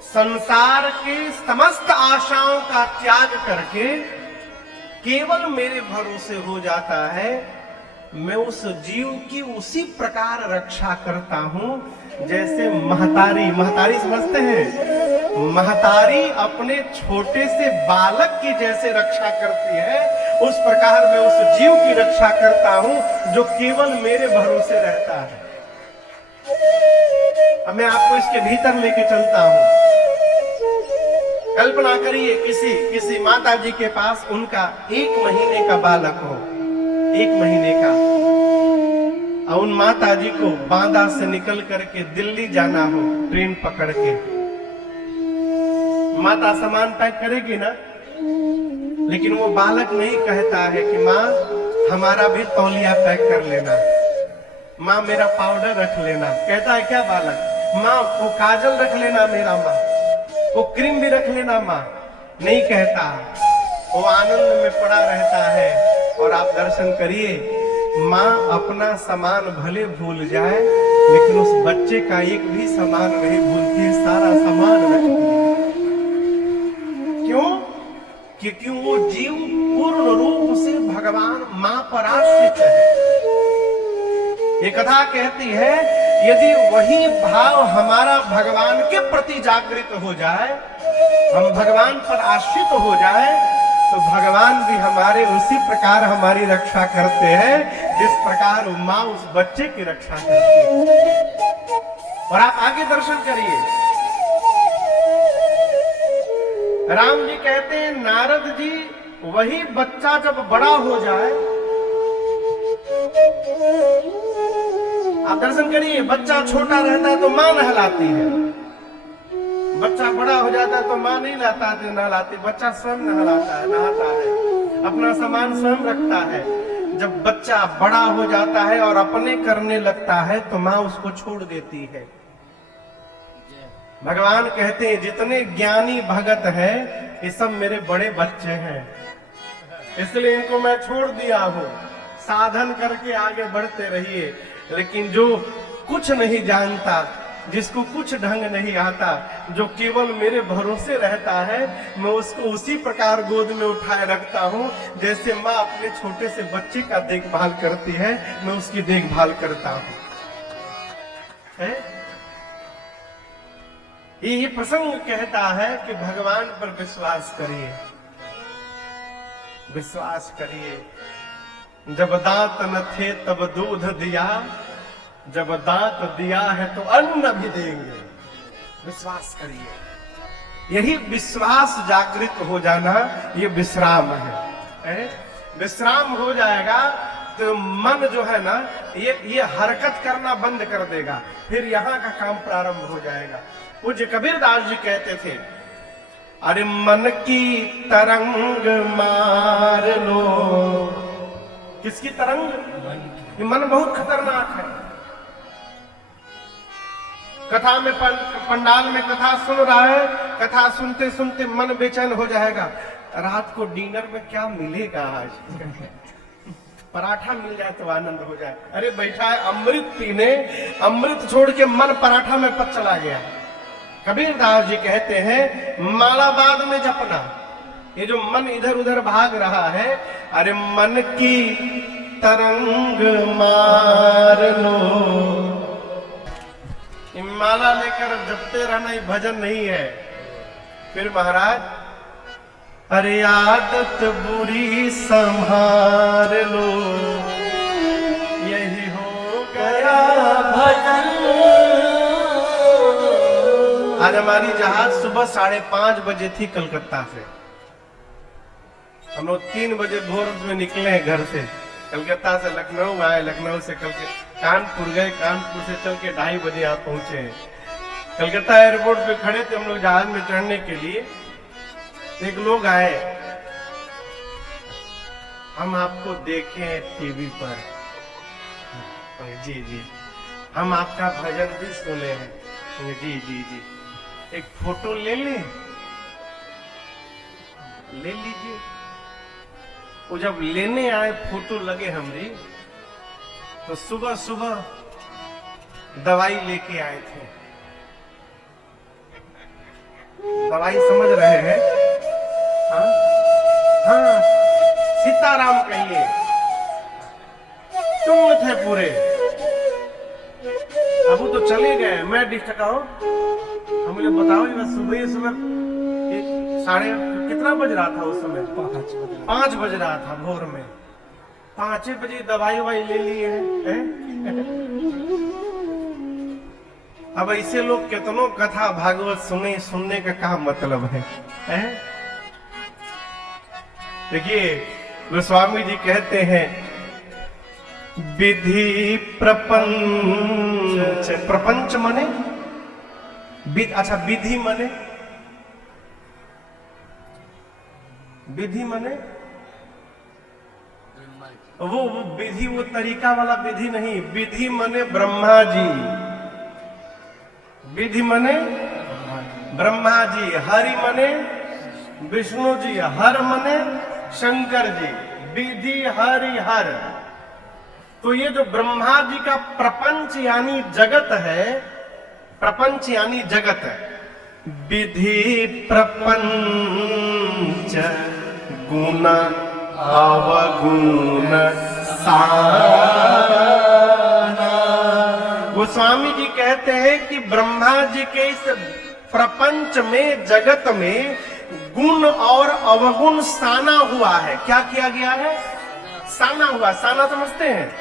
संसार के समस्त आशाओं का त्याग करके केवल मेरे भरोसे हो जाता है, मैं उस जीव की उसी प्रकार रक्षा करता हूं जैसे महतारी समझते हैं, महतारी अपने छोटे से बालक की जैसे रक्षा करती है, उस प्रकार मैं उस जीव की रक्षा करता हूं जो केवल मेरे भरोसे रहता है। अब मैं आपको इसके भीतर लेके चलता हूं। कल्पना करिए किसी माता जी के पास उनका 1 महीने का बालक हो, 1 महीने का, और उन माता जी को बांदा से निकल करके दिल्ली जाना हो ट्रेन पकड़ के। माता सामान पैक करेगी ना, लेकिन वो बालक नहीं कहता है कि माँ हमारा भी तौलिया पैक कर लेना, माँ मेरा पाउडर रख लेना। कहता है क्या बालक? माँ वो काजल रख लेना मेरा, माँ वो क्रीम भी रख लेना माँ। नहीं कहता, वो आनंद में पड़ा रहता है, और आप दर्शन करिए, माँ अपना सामान भले भूल जाए लेकिन उस बच्चे का एक भी सामान नहीं भूलती है, सारा सामान रखती है। क्यों? क्योंकि वो जीव पूर्ण रूप से भगवान माँ पर आश्रित है। ये कथा कहती है यदि वही भाव हमारा भगवान के प्रति जागृत हो जाए, हम भगवान पर आश्रित हो जाए, तो भगवान भी हमारे उसी प्रकार हमारी रक्षा करते हैं जिस प्रकार माँ उस बच्चे की रक्षा करती है। और आप आगे दर्शन करिए, राम जी कहते हैं नारद जी वही बच्चा जब बड़ा हो जाए, आप दर्शन करिए, बच्चा छोटा रहता है तो माँ नहलाती है, बच्चा बड़ा हो जाता है तो माँ नहीं नहलाती, बच्चा स्वयं नहलाता है, नहाता है, अपना सामान स्वयं रखता है। जब बच्चा बड़ा हो जाता है और अपने करने लगता है तो माँ उसको छोड़ देती है। भगवान कहते हैं जितने ज्ञानी भगत हैं ये सब मेरे बड़े बच्चे हैं, इसलिए इनको मैं छोड़ दिया हूं, साधन करके आगे बढ़ते रहिए। लेकिन जो कुछ नहीं जानता, जिसको कुछ ढंग नहीं आता, जो केवल मेरे भरोसे रहता है, मैं उसको उसी प्रकार गोद में उठाए रखता हूं जैसे माँ अपने छोटे से बच्चे का देखभाल करती है, मैं उसकी देखभाल करता हूं। ये प्रसंग कहता है कि भगवान पर विश्वास करिए, विश्वास करिए। जब दांत न थे तब दूध दिया, जब दांत दिया है तो अन्न भी देंगे। विश्वास करिए, यही विश्वास जागृत हो जाना ये विश्राम है। विश्राम हो जाएगा तो मन जो है ना ये हरकत करना बंद कर देगा, फिर यहाँ का काम प्रारंभ हो जाएगा। पूज्य कबीरदास जी कहते थे, अरे मन की तरंग मार लो। किसकी तरंग? ये मन बहुत खतरनाक है। कथा में पंडाल में कथा सुन रहा है, कथा सुनते सुनते मन बेचैन हो जाएगा, रात को डिनर में क्या मिलेगा आज, पराठा मिल जाए तो आनंद हो जाए। अरे बैठा है अमृत पीने, अमृत छोड़ के मन पराठा में पच चला गया। कबीरदास जी कहते हैं माला बाद में जपना, ये जो मन इधर उधर भाग रहा है, अरे मन की तरंग मार लो। माला लेकर जपते रहना ही भजन नहीं है। फिर महाराज, अरे आदत बुरी संभार लो, यही हो गया भजन। आज हमारी जहाज सुबह 5:30 बजे थी कलकत्ता से। हम लोग 3 बजे भोर में निकले हैं घर से, कलकत्ता से लखनऊ आए, लखनऊ से कानपुर गए, कानपुर से चल के 2:30 बजे यहाँ पहुंचे हैं। कलकत्ता एयरपोर्ट पे खड़े थे हम लोग जहाज में चढ़ने के लिए, एक लोग आए, हम आपको देखे टीवी पर, जी जी, हम आपका भजन भी सुने हैं, जी जी जी, एक फोटो ले लीजिए। वो जब लेने आए फोटो लगे हमरी, तो सुबह सुबह दवाई लेके आए थे। दवाई समझ रहे हैं? हाँ हाँ, सीताराम कहिए, तुम थे पूरे। अब वो तो चले गए, मैं डिस्टर्ब, हम मुझे बताओ सुबह कितना बज रहा था उस समय? 5 बज रहा था भोर में। 5 बजे दवाई वाई ले लिए हैं। अब ऐसे लोग कितनों कथा भागवत सुनने का क्या मतलब है? देखिए गोस्वामी जी कहते हैं, विधि प्रपंच, प्रपंच मने अच्छा, विधि मने, विधि मने वो विधि, वो तरीका वाला विधि नहीं, विधि मने ब्रह्मा जी, विधि मने ब्रह्मा जी, हरि मने विष्णु जी, हर मने शंकर जी। विधि हरिहर। तो ये जो ब्रह्मा जी का प्रपंच यानी जगत है, प्रपंच यानी जगत है, विधि प्रपंच गुण अवगुण साना। गोस्वामी जी कहते हैं कि ब्रह्मा जी के इस प्रपंच में, जगत में गुण और अवगुण साना हुआ है। क्या किया गया है? साना हुआ। साना समझते हैं?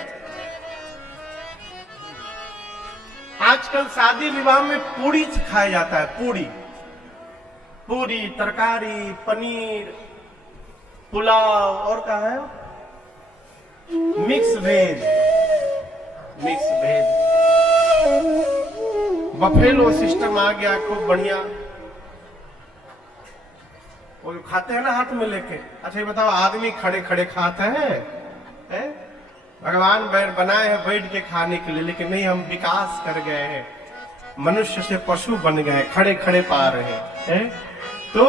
आजकल शादी विवाह में पूड़ी खाया जाता है। पूड़ी, पूरी, तरकारी, पनीर, पुलाव और क्या है, mix veg, mix veg, buffet system आ गया, खूब बढ़िया। वो खाते हैं ना हाथ में लेके। अच्छा ये बताओ, आदमी खड़े खड़े खाते हैं? भगवान बनाए हैं बैठ के खाने के लिए, लेकिन नहीं, हम विकास कर गए हैं, मनुष्य से पशु बन गए, खड़े खड़े पा रहे हैं। तो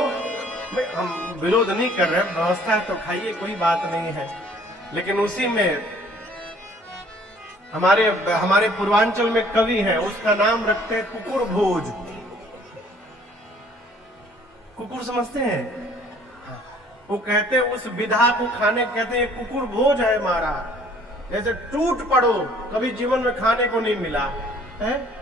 हम विरोध नहीं कर रहे, व्यवस्था है तो खाइए, कोई बात नहीं है। लेकिन उसी में हमारे पूर्वांचल में कवि है, उसका नाम रखते हैं कुकुर भोज। कुकुर समझते हैं? वो कहते हैं उस विधा को खाने, कहते हैं कुकुर भोज है हमारा। जैसे टूट पड़ो, कभी जीवन में खाने को नहीं मिला है।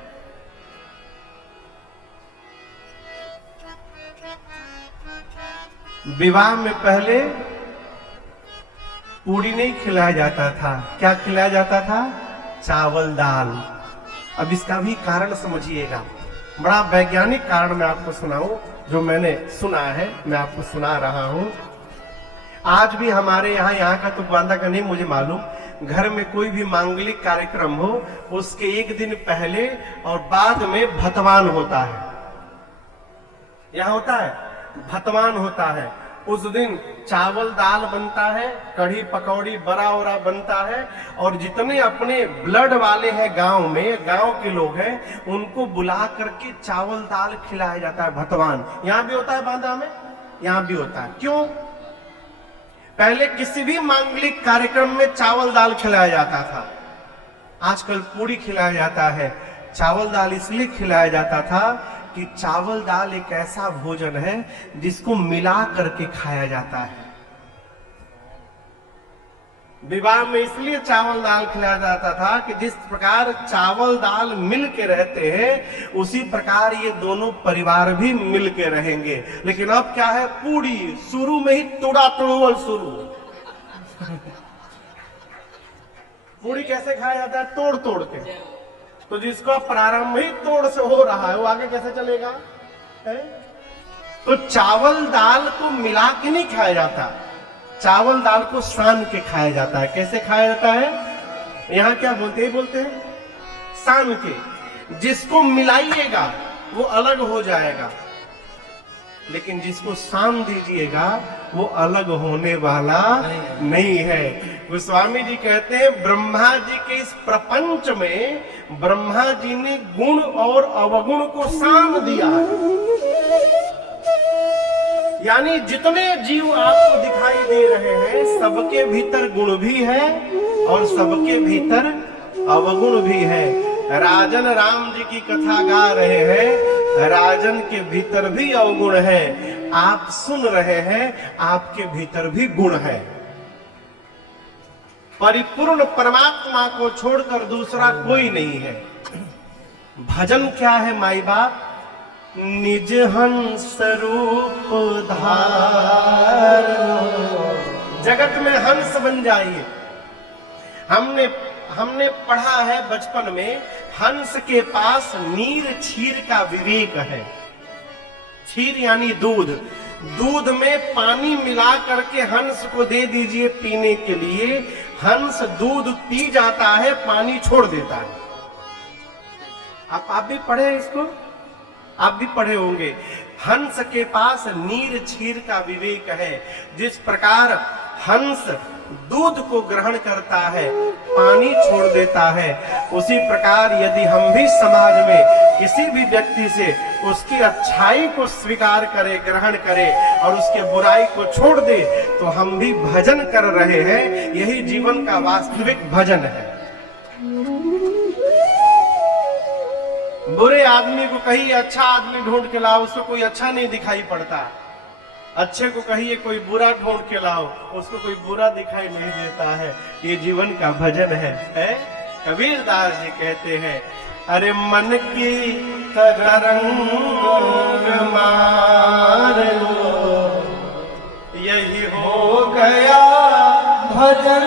विवाह में पहले पूड़ी नहीं खिलाया जाता था। क्या खिलाया जाता था? चावल दाल। अब इसका भी कारण समझिएगा, बड़ा वैज्ञानिक कारण मैं आपको सुनाऊं, जो मैंने सुना है, मैं आपको सुना रहा हूं। आज भी हमारे यहाँ का तो बांधा का नहीं मुझे मालूम, घर में कोई भी मांगलिक कार्यक्रम हो, उसके एक दिन पहले और बाद में भतवान होता है। यहाँ होता है भतवान होता है। उस दिन चावल दाल बनता है, कढ़ी पकौड़ी बड़ा वड़ा बनता है, और जितने अपने ब्लड वाले हैं गांव में, गांव के लोग हैं, उनको बुला करके चावल दाल खिलाया जाता है, भतवान। यहाँ भी होता है बांदा में, यहाँ भी होता है। क्यों? पहले किसी भी मांगलिक कार्यक्रम में चावल दाल खिलाया जाता था। आजकल पूरी खिलाया जाता है। चावल दाल इसलिए खिलाया जाता था कि चावल दाल एक ऐसा भोजन है जिसको मिला करके खाया जाता है। विवाह में इसलिए चावल दाल खिलाया जाता था कि जिस प्रकार चावल दाल मिल के रहते हैं, उसी प्रकार ये दोनों परिवार भी मिल के रहेंगे। लेकिन अब क्या है? पूरी शुरू में ही तोड़ा तोड़वल शुरू। पूरी कैसे खाया जाता है? तोड़ तोड़ के। तो जिसको प्रारंभ ही तोड़ से हो रहा है, वो आगे कैसे चलेगा? तो चावल दाल को मिला के नहीं खाया जाता, चावल दाल को सान के खाया जाता है। कैसे खाया जाता है? यहाँ क्या बोलते हैं? सान के। जिसको मिलाइएगा वो अलग हो जाएगा, लेकिन जिसको सान दीजिएगा वो अलग होने वाला नहीं है। गोस्वामी जी कहते हैं ब्रह्मा जी के इस प्रपंच में ब्रह्मा जी ने गुण और अवगुण को सान दिया है। यानी जितने जीव आपको दिखाई दे रहे हैं, सबके भीतर गुण भी है और सबके भीतर अवगुण भी है। राजन राम जी की कथा गा रहे हैं, राजन के भीतर भी अवगुण है। आप सुन रहे हैं, आपके भीतर भी गुण है। परिपूर्ण परमात्मा को छोड़कर दूसरा कोई नहीं है। भजन क्या है माई बाप? निज हंस रूप धारो, जगत में हंस बन जाइए। हमने पढ़ा है बचपन में, हंस के पास नीर क्षीर का विवेक है। क्षीर यानी दूध। दूध में पानी मिला करके हंस को दे दीजिए पीने के लिए, हंस दूध पी जाता है, पानी छोड़ देता है। आप भी पढ़े इसको, आप भी पढ़े होंगे। हंस के पास नीर क्षीर का विवेक है। जिस प्रकार हंस दूध को ग्रहण करता है, पानी छोड़ देता है, उसी प्रकार यदि हम भी समाज में किसी भी व्यक्ति से उसकी अच्छाई को स्वीकार करे, ग्रहण करे और उसके बुराई को छोड़ दे, तो हम भी भजन कर रहे हैं। यही जीवन का वास्तविक भजन है। बुरे आदमी को कहिए अच्छा आदमी ढूंढ के लाओ, उसको कोई अच्छा नहीं दिखाई पड़ता। अच्छे को कहिए कोई बुरा ढूंढ के लाओ, उसको कोई बुरा दिखाई नहीं देता है। ये जीवन का भजन है? कबीर दास जी कहते हैं, अरे मन की तरंग मार लो, यही हो गया भजन,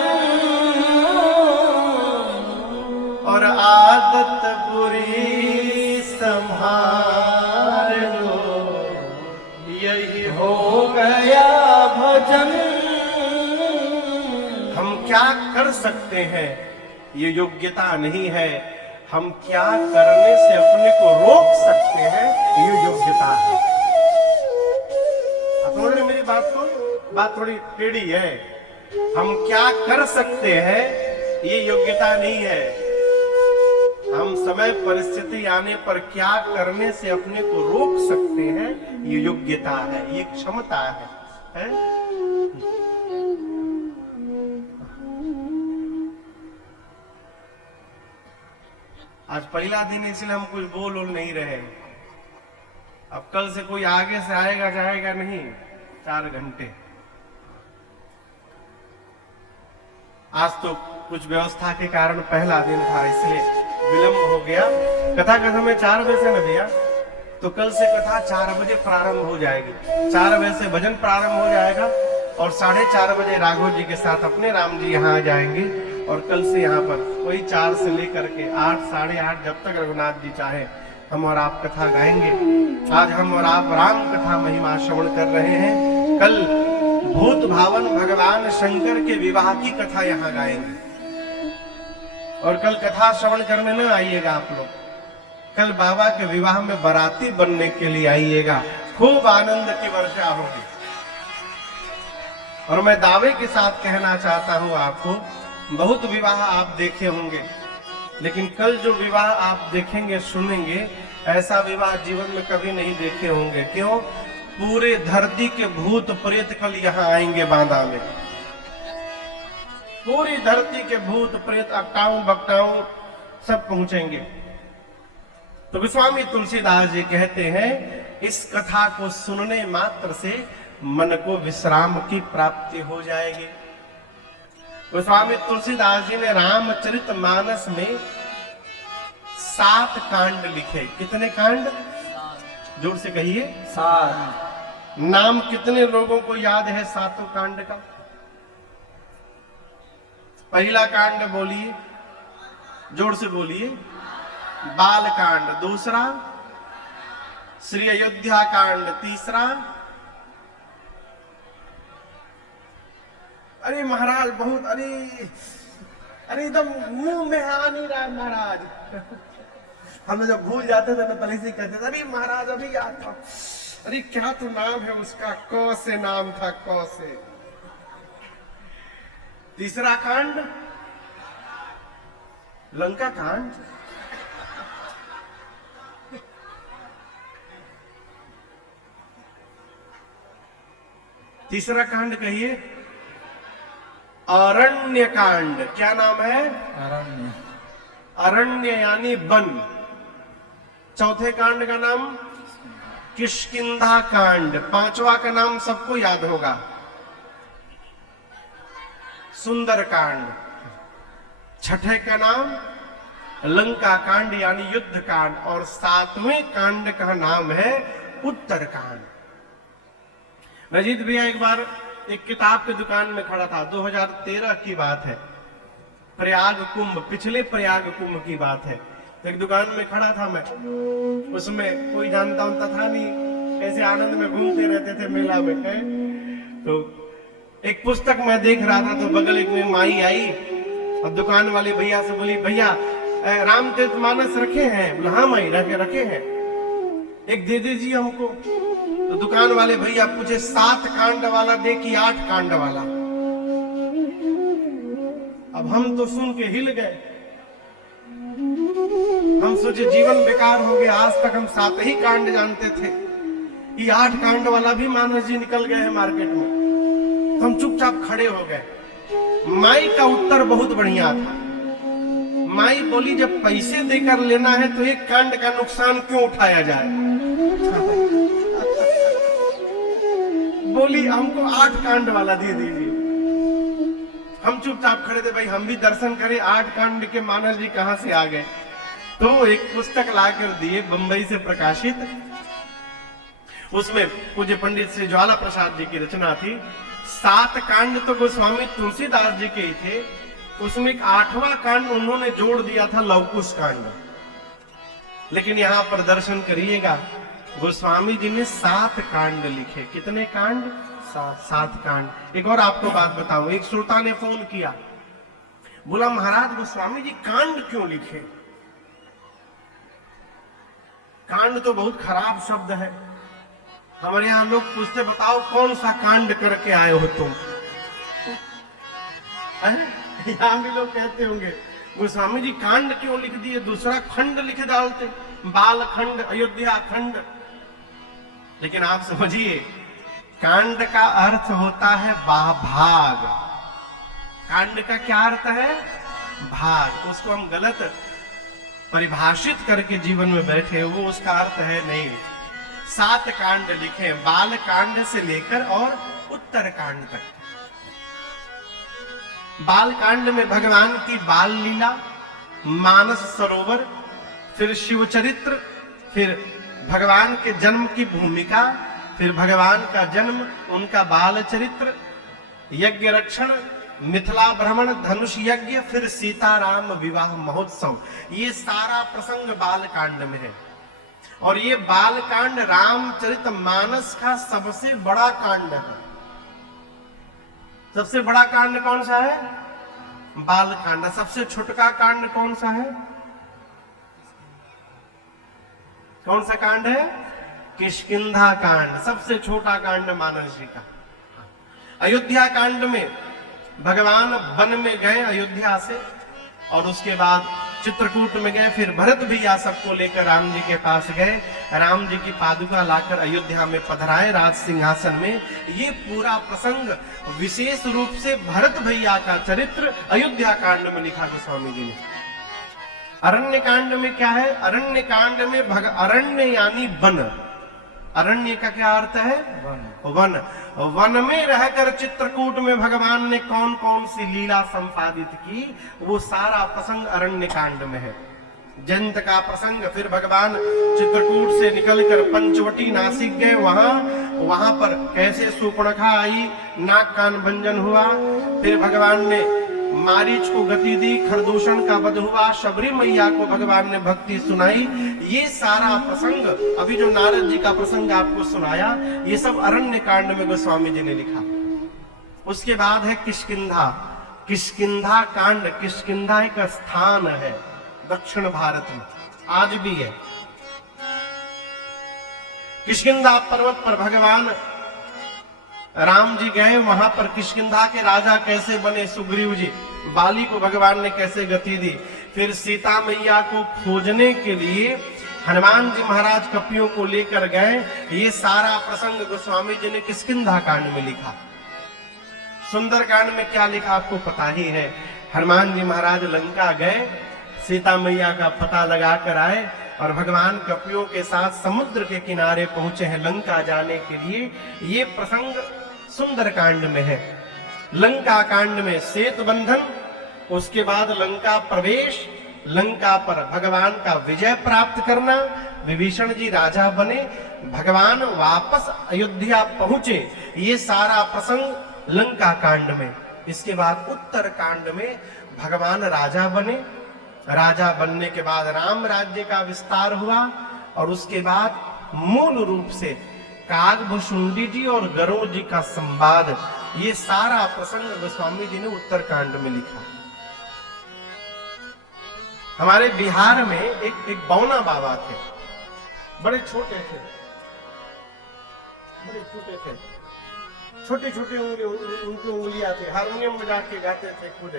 और आदत बुरी संभाल लो, यही हो गया भजन। हम क्या कर सकते हैं ये योग्यता नहीं है, हम क्या करने से अपने को रोक सकते हैं ये योग्यता है। आप समझ रहे मेरी बात को? बात थोड़ी टेढ़ी है। हम क्या कर सकते हैं ये योग्यता नहीं है, हम समय परिस्थिति आने पर क्या करने से अपने को रोक सकते हैं ये योग्यता है, ये क्षमता है? आज पहला दिन इसलिए हम कुछ बोल नहीं रहे। अब कल से कोई आगे से आएगा जाएगा नहीं, 4 घंटे। आज तो कुछ व्यवस्था के कारण पहला दिन था, इसलिए विलंब हो गया। कथा का समय 4 बजे से न भैया, तो कल से कथा 4 बजे प्रारंभ हो जाएगी। 4 बजे से भजन प्रारंभ हो जाएगा और 4:30 बजे राघव जी के साथ अपने राम जी यहाँ आ जाएंगे। और कल से यहाँ पर वही 4 से लेकर के 8, 8:30 जब तक रघुनाथ जी चाहे हम और आप कथा गाएंगे। आज हम और आप राम कथा महिमा श्रवण कर रहे हैं। कल भूत भावन भगवान शंकर के विवाह की कथा यहाँ गाएंगे। और कल कथा श्रवण करने न आइएगा आप लोग, कल बाबा के विवाह में बाराती बनने के लिए आइएगा। खूब आनंद की वर्षा होगी। और मैं दावे के साथ कहना चाहता हूं आपको, बहुत विवाह आप देखे होंगे, लेकिन कल जो विवाह आप देखेंगे सुनेंगे, ऐसा विवाह जीवन में कभी नहीं देखे होंगे। क्यों? पूरे धरती के भूत प्रेत कल यहाँ आएंगे बांदा में। पूरी धरती के भूत प्रेत अक्टाऊ बक्टाऊ सब पहुंचेंगे। तो गोस्वामी तुलसीदास जी कहते हैं, इस कथा को सुनने मात्र से मन को विश्राम की प्राप्ति हो जाएगी। गोस्वामी तुलसीदास जी ने रामचरितमानस में 7 कांड लिखे। कितने कांड? जोर से कहिए। 7। नाम कितने लोगों को याद है 7 कांड का? पहला कांड बोलिए, जोर से बोलिए। बाल कांड। दूसरा श्री अयोध्या कांड। तीसरा, अरे महाराज बहुत, अरे एकदम मुंह में आ नहीं रहा महाराज। हम जब भूल जाते थे ना पहले से कहते थे, अरे महाराज अभी याद था, अरे क्या तो नाम है उसका, क से नाम था, क से। तीसरा कांड लंका कांड। तीसरा कांड कहिए अरण्य कांड। क्या नाम है? अरण्य। अरण्य यानी वन। चौथे कांड का नाम किष्किंधा कांड। 5वां का नाम सबको याद होगा, सुंदर कांड। 6ठे का नाम लंका कांड यानी युद्ध कांड। और 7वें कांड का नाम है उत्तर कांड। रजीत भैया एक बार एक किताब की दुकान में खड़ा था, 2013 की बात है, प्रयाग कुंभ, पिछले प्रयाग कुंभ की बात है। एक दुकान में खड़ा था मैं, उसमें कोई जानता उनता था नहीं, ऐसे आनंद में घूमते रहते थे मेला में है। तो एक पुस्तक मैं देख रहा था, तो बगल एक में माई आई और दुकान वाले भैया से बोली, भैया रामचरितमानस रखे हैं? बोला हाँ माई रखे हैं, एक दे दीजिए हमको। तो दुकान वाले भैया पूछे 7 कांड वाला दे कि 8 कांड वाला? अब हम तो सुन के हिल गए। हम सोचे जीवन बेकार हो गया, आज तक हम 7 ही कांड जानते थे, ये 8 कांड वाला भी मानस जी निकल गए हैं मार्केट में। तो हम चुपचाप खड़े हो गए। माई का उत्तर बहुत बढ़िया था। माई बोली जब पैसे देकर लेना है तो एक कांड का नुकसान क्यों उठाया जाए। बोली हमको 8 कांड वाला दे दीजिए। हम चुपचाप खड़े थे, भाई हम भी दर्शन करें, 8 कांड के मानस जी कहां से आ गए। तो एक पुस्तक लाकर दिए, बंबई से प्रकाशित। उसमें पूज्य पंडित श्री ज्वाला प्रसाद जी की रचना थी। 7 कांड तो गोस्वामी तुलसीदास जी के ही थे, उसमें एक 8वां कांड उन्होंने जोड़ दिया था, लवकुश कांड। लेकिन यहां पर दर्शन करिएगा, गोस्वामी जी ने 7 कांड लिखे। कितने कांड? 7 कांड। एक और आपको बात बताऊं, एक श्रोता ने फोन किया, बोला महाराज गोस्वामी जी कांड क्यों लिखे? कांड तो बहुत खराब शब्द है। हमारे यहां लोग पूछते बताओ कौन सा कांड करके आए हो तुम। यहां भी लोग कहते होंगे गोस्वामी जी कांड क्यों लिख दिए, दूसरा खंड लिख डालते, बाल खंड, अयोध्या खंड। लेकिन आप समझिए, कांड का अर्थ होता है भाग। कांड का क्या अर्थ है? भाग। उसको हम गलत परिभाषित करके जीवन में बैठे, वो उसका अर्थ है नहीं। 7 कांड लिखे, बाल कांड से लेकर और उत्तर कांड तक। बाल कांड में भगवान की बाल लीला, मानस सरोवर, फिर शिव चरित्र, फिर भगवान के जन्म की भूमिका, फिर भगवान का जन्म, उनका बाल चरित्र, यज्ञ रक्षण, मिथिला भ्रमण, धनुष यज्ञ, फिर सीताराम विवाह महोत्सव। ये सारा प्रसंग बाल कांड में है। और ये बाल कांड रामचरित मानस का सबसे बड़ा कांड है। सबसे बड़ा कांड कौन सा है? बाल कांड। सबसे छोटका कांड कौन सा है? कौन सा कांड है? किष्किंधा कांड। सबसे छोटा कांड मानस जी का। अयोध्या कांड में भगवान वन में गए अयोध्या से, और उसके बाद चित्रकूट में गए, फिर भरत भैया सबको लेकर राम जी के पास गए, राम जी की पादुका लाकर अयोध्या में पधराए राज सिंहासन में। ये पूरा प्रसंग विशेष रूप से भरत भैया का चरित्र अयोध्या कांड में लिखा गोस्वामी जी ने। अरण्य कांड में क्या है? अरण्य कांड में अरण्य यानी वन। अरण्य का क्या अर्थ है? वन। वन में रहकर चित्रकूट में भगवान ने कौन कौन सी लीला संपादित की, वो सारा प्रसंग अरण्य कांड में है। जयंत का प्रसंग, फिर भगवान चित्रकूट से निकलकर पंचवटी नासिक गए, वहां पर कैसे सूर्पणखा आई, नाक कान भंजन हुआ, फिर भगवान ने मारीच को गति दी, खरदूषण का वध हुआ, शबरी मैया को भगवान ने भक्ति सुनाई। ये सारा प्रसंग, अभी जो नारद जी का प्रसंग आपको सुनाया, ये सब अरण्य कांड में गोस्वामी जी ने लिखा। उसके बाद है किष्किंधा। किष्किंधा कांड। किष्किंधा एक स्थान है दक्षिण भारत में, आज भी है। किष्किंधा पर्वत पर भगवान राम जी गए, वहां पर किष्किंधा के राजा कैसे बने सुग्रीव जी, बाली को भगवान ने कैसे गति दी, फिर सीता मैया को खोजने के लिए हनुमान जी महाराज कपियों को लेकर गए। ये सारा प्रसंग गोस्वामी जी ने किष्किंधा कांड में लिखा। सुंदर कांड में क्या लिखा आपको पता ही है। हनुमान जी महाराज लंका गए, सीता मैया का पता लगा कर आए, और भगवान कपियों के साथ समुद्र के किनारे पहुंचे हैं लंका जाने के लिए। ये प्रसंग सुंदर कांड में है। लंका कांड में सेतु बंधन, उसके बाद लंका प्रवेश, लंका पर भगवान का विजय प्राप्त करना, विभीषण जी राजा बने, भगवान वापस अयोध्या पहुंचे, ये सारा प्रसंग लंका कांड में। इसके बाद उत्तर कांड में भगवान राजा बने, राजा बनने के बाद राम राज्य का विस्तार हुआ, और उसके बाद मूल रूप से कागभुशुंडी जी और गरुड़ जी का संवाद, ये सारा प्रसंग गोस्वामी जी ने उत्तर कांड में लिखा। हमारे बिहार में एक बौना बाबा थे, बड़े छोटे थे, छोटी छोटी उंगली, उनकी उंगलियां थी, हारमोनियम बजा के गाते थे खुद।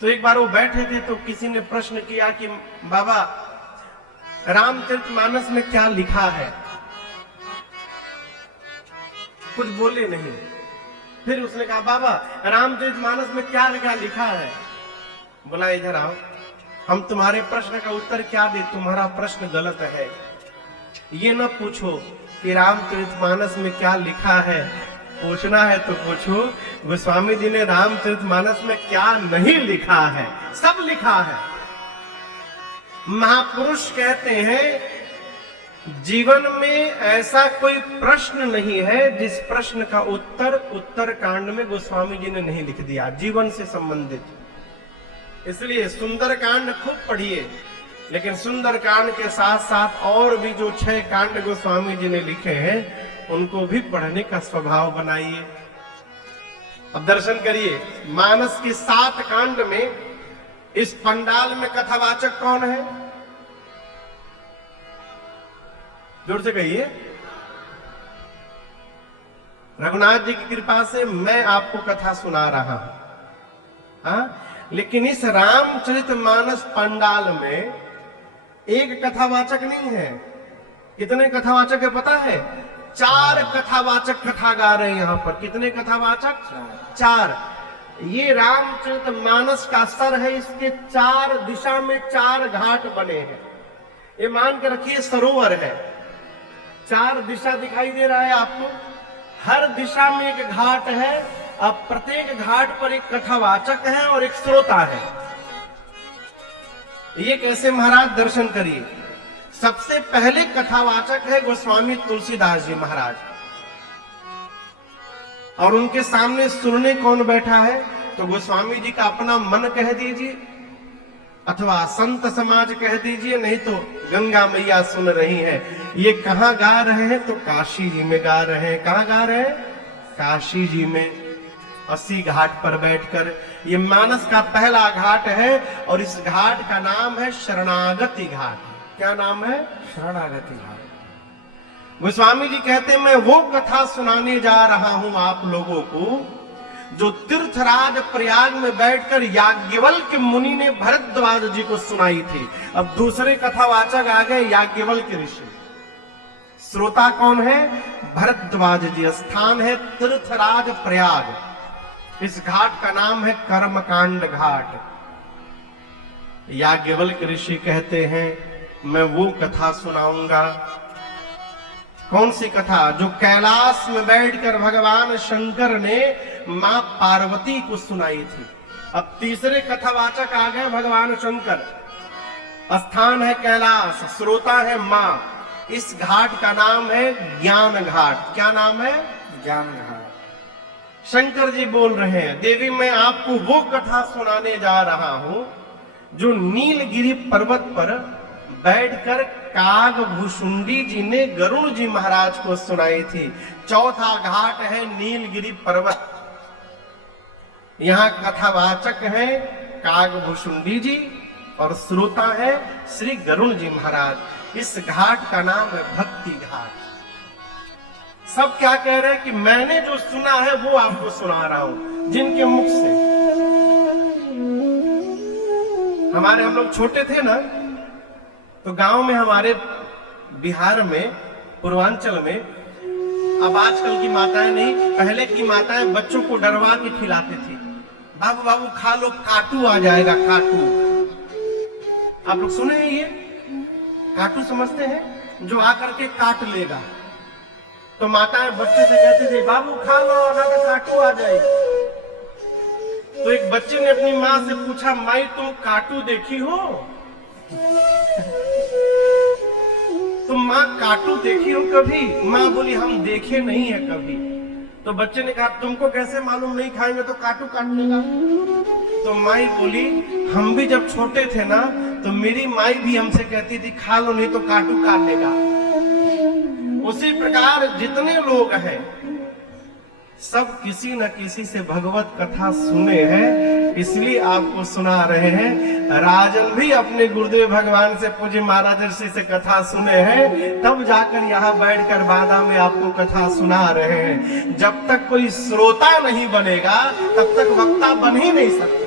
तो एक बार वो बैठे थे तो किसी ने प्रश्न किया कि बाबा रामचरितमानस में क्या लिखा है? कुछ बोले नहीं। फिर उसने कहा बाबा रामचरितमानस में क्या लिखा है? बोला इधर आओ, हम तुम्हारे प्रश्न का उत्तर क्या दे, तुम्हारा प्रश्न गलत है। ये न पूछो कि रामचरितमानस में क्या लिखा है, पूछना है तो पूछो गोस्वामी जी ने रामचरितमानस में क्या नहीं लिखा है। सब लिखा है। महापुरुष कहते हैं जीवन में ऐसा कोई प्रश्न नहीं है जिस प्रश्न का उत्तर कांड में गोस्वामी जी ने नहीं लिख दिया, जीवन से संबंधित। इसलिए सुंदर कांड खूब पढ़िए, लेकिन सुंदर कांड के साथ साथ और भी जो 6 कांड गोस्वामी जी ने लिखे हैं उनको भी पढ़ने का स्वभाव बनाइए। अब दर्शन करिए, मानस के 7 कांड में इस पंडाल में कथावाचक कौन है? जोर से कहिए। रघुनाथ जी की कृपा से मैं आपको कथा सुना रहा हूं। लेकिन इस रामचरितमानस पंडाल में एक कथावाचक नहीं है। कितने कथावाचक है पता है? 4 कथावाचक कथा गा रहे हैं यहां पर। कितने कथावाचक? 4। ये रामचरितमानस का सर है, इसके 4 दिशा में 4 घाट बने हैं। ये मान के रखिए सरोवर है। 4 दिशा दिखाई दे रहा है आपको, हर दिशा में एक घाट है। अब प्रत्येक घाट पर एक कथावाचक है और एक श्रोता है। ये कैसे महाराज? दर्शन करिए। सबसे पहले कथावाचक है गोस्वामी तुलसीदास जी महाराज, और उनके सामने सुनने कौन बैठा है? तो गोस्वामी जी का अपना मन कह दीजिए अथवा संत समाज कह दीजिए, नहीं तो गंगा मैया सुन रही है। ये कहां गा रहे हैं? तो काशी जी में गा रहे हैं। कहां गा रहे हैं? काशी जी में, 80 घाट पर बैठकर। ये मानस का पहला घाट है और इस घाट का नाम है शरणागति घाट। क्या नाम है? शरणागति घाट। गोस्वामी जी कहते हैं मैं वो कथा सुनाने जा रहा हूं आप लोगों को जो तीर्थराज प्रयाग में बैठकर याज्ञवल्क्य मुनि ने भरद्वाज जी को सुनाई थी। अब दूसरे कथावाचक आ गए याज्ञवल्क्य ऋषि। श्रोता कौन है? भरद्वाज जी। स्थान है तीर्थराज प्रयाग। इस घाट का नाम है कर्मकांड घाट। याज्ञवल्क्य ऋषि कहते हैं मैं वो कथा सुनाऊंगा। कौन सी कथा? जो कैलाश में बैठकर भगवान शंकर ने मां पार्वती को सुनाई थी। अब तीसरे कथावाचक आ गए भगवान शंकर। स्थान है कैलाश, श्रोता है मां। इस घाट का नाम है ज्ञान घाट। क्या नाम है? ज्ञान घाट। शंकर जी बोल रहे हैं देवी मैं आपको वो कथा सुनाने जा रहा हूं जो नीलगिरी पर्वत पर बैठकर कागभूषुंडी जी ने गरुड़ जी महाराज को सुनाई थी। चौथा घाट है नीलगिरी पर्वत। यहाँ कथावाचक है कागभूषुंडी जी और श्रोता है श्री गरुड़ जी महाराज। इस घाट का नाम है भक्ति घाट। सब क्या कह रहे हैं कि मैंने जो सुना है वो आपको सुना रहा हूं जिनके मुख से। हम लोग छोटे थे ना, तो गांव में हमारे बिहार में पूर्वांचल में, अब आजकल की माताएं नहीं, पहले की माताएं बच्चों को डरवा के खिलाती थी। बाबू बाबू खा लो, काटू आ जाएगा, काटू। आप लोग सुने हैं ये? काटू समझते हैं? जो आकर के काट लेगा। तो माताएं बच्चे से कहती थी बाबू खा लो ना तो काटू आ जाएगा। तो एक बच्चे ने अपनी माँ से पूछा माई तुम काटू देखी हो? तुम माँ काटू देखी हो कभी? माँ बोली हम देखे नहीं है कभी। तो बच्चे ने कहा तुमको कैसे मालूम, नहीं खाएंगे तो काटू काट लेगा। तो माई बोली हम भी जब छोटे थे ना तो मेरी माई भी हमसे कहती थी खा लो नहीं तो काटू काट लेगा। उसी प्रकार जितने लोग हैं सब किसी न किसी से भगवत कथा सुने हैं, इसलिए आपको सुना रहे हैं। राजन भी अपने गुरुदेव भगवान से पूज्य महाराज ऋषि से कथा सुने हैं, तब जाकर यहाँ बैठकर बादा में आपको कथा सुना रहे हैं। जब तक कोई श्रोता नहीं बनेगा तब तक वक्ता बन ही नहीं सकते।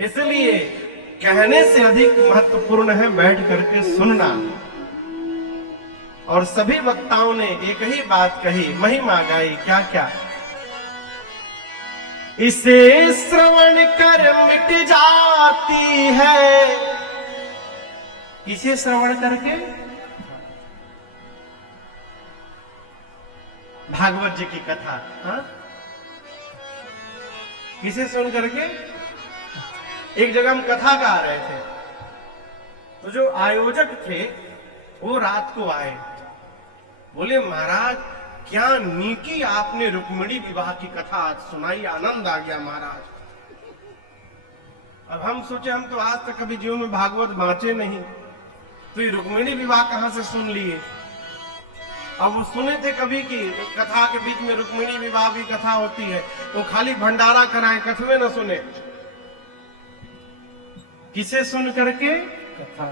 इसलिए कहने से अधिक महत्वपूर्ण है बैठ करके सुनना। और सभी वक्ताओं ने एक ही बात कही, महिमा गाई, क्या क्या? इसे श्रवण कर मिट जाती है। किसे श्रवण करके? भागवत जी की कथा। हाँ? किसे सुन करके? एक जगह हम कथा गा रहे थे, तो जो आयोजक थे वो रात को आए, बोले महाराज क्या नीकी आपने रुक्मिणी विवाह की कथा आज सुनाई, आनंद आ गया महाराज। अब हम सोचे हम तो आज तक कभी जीवन में भागवत बांचे नहीं, तो ये रुक्मिणी विवाह कहां से सुन लिए। अब वो सुने थे कभी कि कथा के बीच में रुक्मिणी विवाह भी कथा होती है, वो खाली भंडारा कराए, कथवे न सुने। किसे सुन करके? कथा।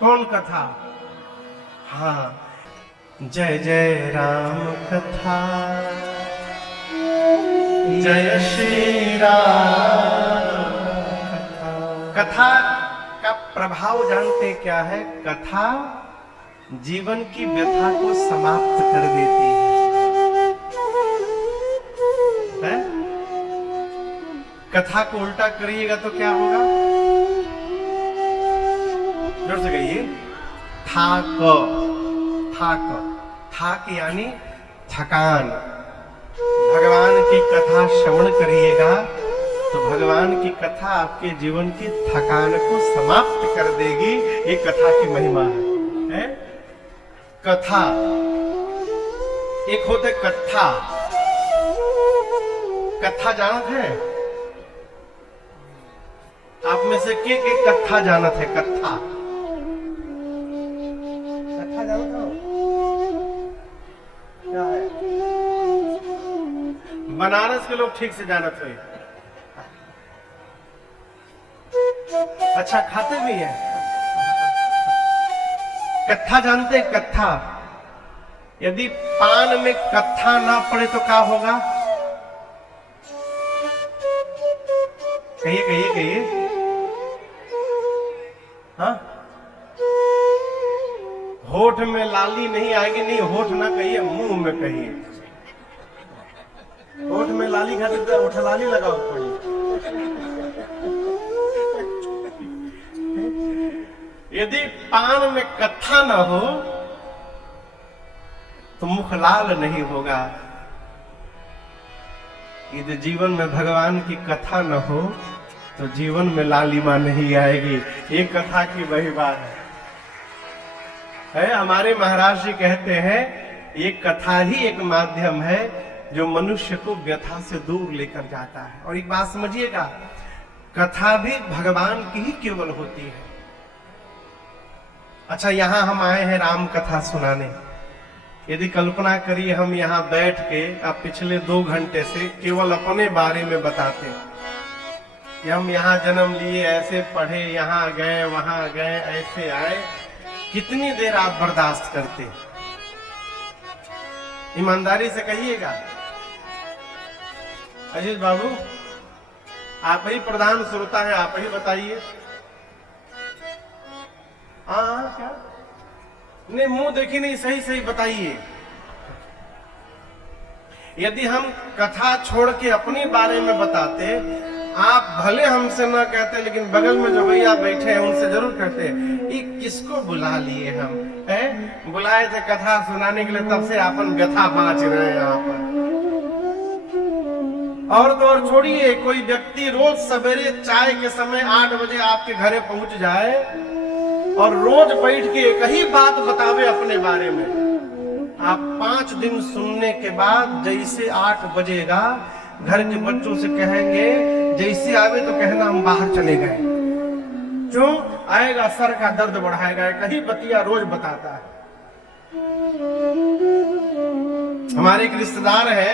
कौन कथा? हाँ, जय जय राम कथा, जय श्री राम कथा। कथा का प्रभाव जानते क्या है? कथा जीवन की व्यथा को समाप्त कर देती है? कथा को उल्टा करिएगा तो क्या होगा? जोर से कहिए, थाक। थाक, थाक यानी थकान। भगवान की कथा श्रवण करिएगा तो भगवान की कथा आपके जीवन की थकान को समाप्त कर देगी। ये कथा की महिमा है? कथा एक होते कथा। कथा जानत है? आप में से के कथा जानत है? कथा कथा जानत हो क्या है? बनारस के लोग ठीक से जानत हो। अच्छा, खाते भी है। कथा जानते? कथा। यदि पान में कथा ना पड़े तो क्या होगा? कहिए कहिए कहिए। हाँ, होठ में लाली नहीं आएगी। नहीं, होठ ना कहिए, मुंह में कहिए। होठ में लाली खाते तो होठ लाली लगाओ पड़ी। यदि पान में कथा ना हो तो मुख लाल नहीं होगा। यदि जीवन में भगवान की कथा न हो तो जीवन में लालिमा नहीं आएगी। ये कथा की वही बात है। हमारे महाराज जी कहते हैं ये कथा ही एक माध्यम है जो मनुष्य को व्यथा से दूर लेकर जाता है। और एक बात समझिएगा, कथा भी भगवान की ही केवल होती है। अच्छा, यहां हम आए हैं राम कथा सुनाने। यदि कल्पना करिए हम यहाँ बैठ के अब पिछले 2 घंटे से केवल अपने बारे में बताते कि हम यहाँ जन्म लिए, ऐसे पढ़े, यहाँ गए, वहां गए, ऐसे आए, कितनी देर आप बर्दाश्त करते? ईमानदारी से कहिएगा। अजीत बाबू, आप ही प्रधान श्रोता है, आप ही बताइए। हाँ, क्या नहीं, मुंह देखी नहीं, सही सही बताइए। यदि हम कथा छोड़ के अपने बारे में बताते, आप भले हमसे ना कहते लेकिन बगल में जो भैया बैठे हैं उनसे जरूर कहते, ये किसको बुला लिए हम? हैं? बुलाए थे कथा सुनाने के लिए, तब से अपन व्यथा बांच रहे हैं यहाँ पर। और तो और छोड़िए, कोई व्यक्ति रोज सवेरे चाय के समय 8 बजे आपके घरे पहुंच जाए और रोज बैठ के एक ही बात बतावे अपने बारे में, आप 5 दिन सुनने के बाद जैसे 8 बजेगा घर के बच्चों से कहेंगे, जैसे आवे तो कहना हम बाहर चले गए। क्यों आएगा? सर का दर्द बढ़ाएगा। कहीं बतिया रोज बताता है। हमारे एक रिश्तेदार है,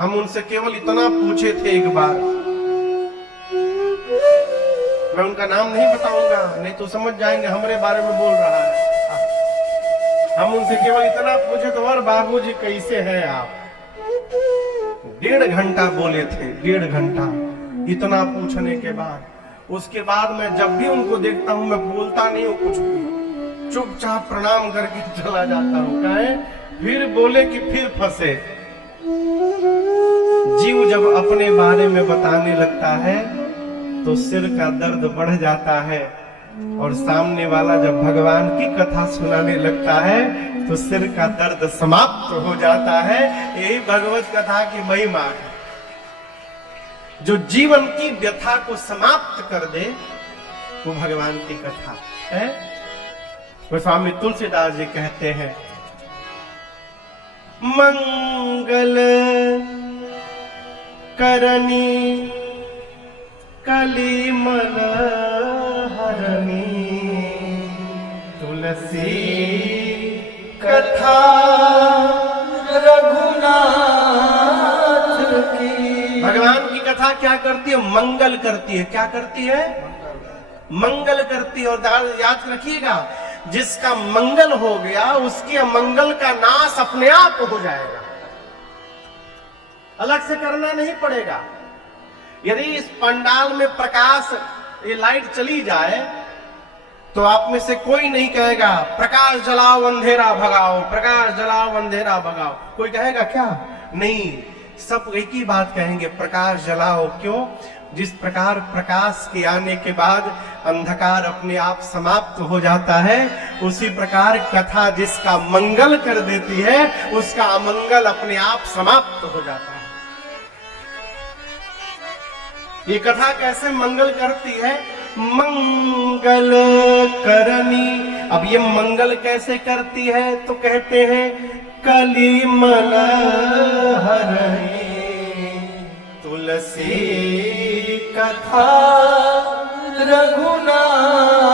हम उनसे केवल इतना पूछे थे एक बार, मैं उनका नाम नहीं बताऊंगा, नहीं तो समझ जाएंगे हमारे बारे में बोल रहा है। हम उनसे केवल इतना पूछे तो, और बाबूजी कैसे हैं आप? 1.5 घंटा बोले थे, 1.5 घंटा। इतना पूछने के बाद उसके बाद मैं जब भी उनको देखता हूं मैं बोलता नहीं हूं कुछ भी, चुपचाप प्रणाम करके चला जाता हूं। कहे फिर बोले कि फिर फंसे। जीव जब अपने बारे में बताने लगता है तो सिर का दर्द बढ़ जाता है, और सामने वाला जब भगवान की कथा सुनाने लगता है तो सिर का दर्द समाप्त हो जाता है। यही भगवत कथा की महिमा है। जो जीवन की व्यथा को समाप्त कर दे वो भगवान की कथा है। वो स्वामी तुलसीदास जी कहते हैं, मंगल करनी कलिमल हरनी, तुलसी कथा रघुनाथ की। भगवान की कथा क्या करती है? मंगल करती है। क्या करती है? मंगल करती है। और याद रखिएगा, जिसका मंगल हो गया उसके अमंगल का नाश अपने आप हो जाएगा, अलग से करना नहीं पड़ेगा। यदि इस पंडाल में प्रकाश, ये लाइट चली जाए तो आप में से कोई नहीं कहेगा प्रकाश जलाओ अंधेरा भगाओ, प्रकाश जलाओ अंधेरा भगाओ। कोई कहेगा क्या? नहीं, सब एक ही बात कहेंगे, प्रकाश जलाओ। क्यों? जिस प्रकार प्रकाश के आने के बाद अंधकार अपने आप समाप्त हो जाता है, उसी प्रकार कथा जिसका मंगल कर देती है उसका अमंगल अपने आप समाप्त हो जाता है। ये कथा कैसे मंगल करती है? मंगल करनी। अब ये मंगल कैसे करती है? तो कहते हैं कलिमल हरनी, तुलसी कथा रघुनाथ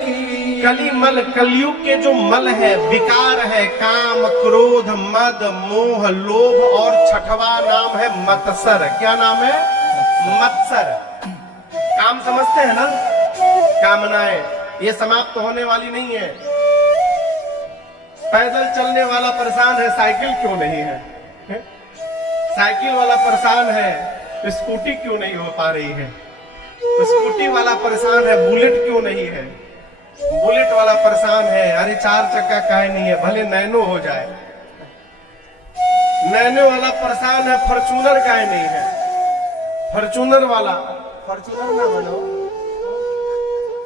की। कलिमल, कलयुग के जो मल है, विकार है, काम क्रोध मद मोह लोभ, और छठवां नाम है मत्सर। क्या नाम है? मत्सर। काम समझते हैं ना? कामनाएं ये समाप्त होने वाली नहीं है। पैदल चलने वाला परेशान है, साइकिल क्यों नहीं है? साइकिल वाला परेशान है, स्कूटी क्यों नहीं हो पा रही है? स्कूटी वाला परेशान है, बुलेट क्यों नहीं है? बुलेट वाला परेशान है, अरे 4 चक्का काहे नहीं है, भले नैनो हो जाए। नैनो वाला परेशान है, फॉर्च्यूनर काहे नहीं है? फॉर्च्यूनर वाला, फॉर्च्यूनर ना बनो,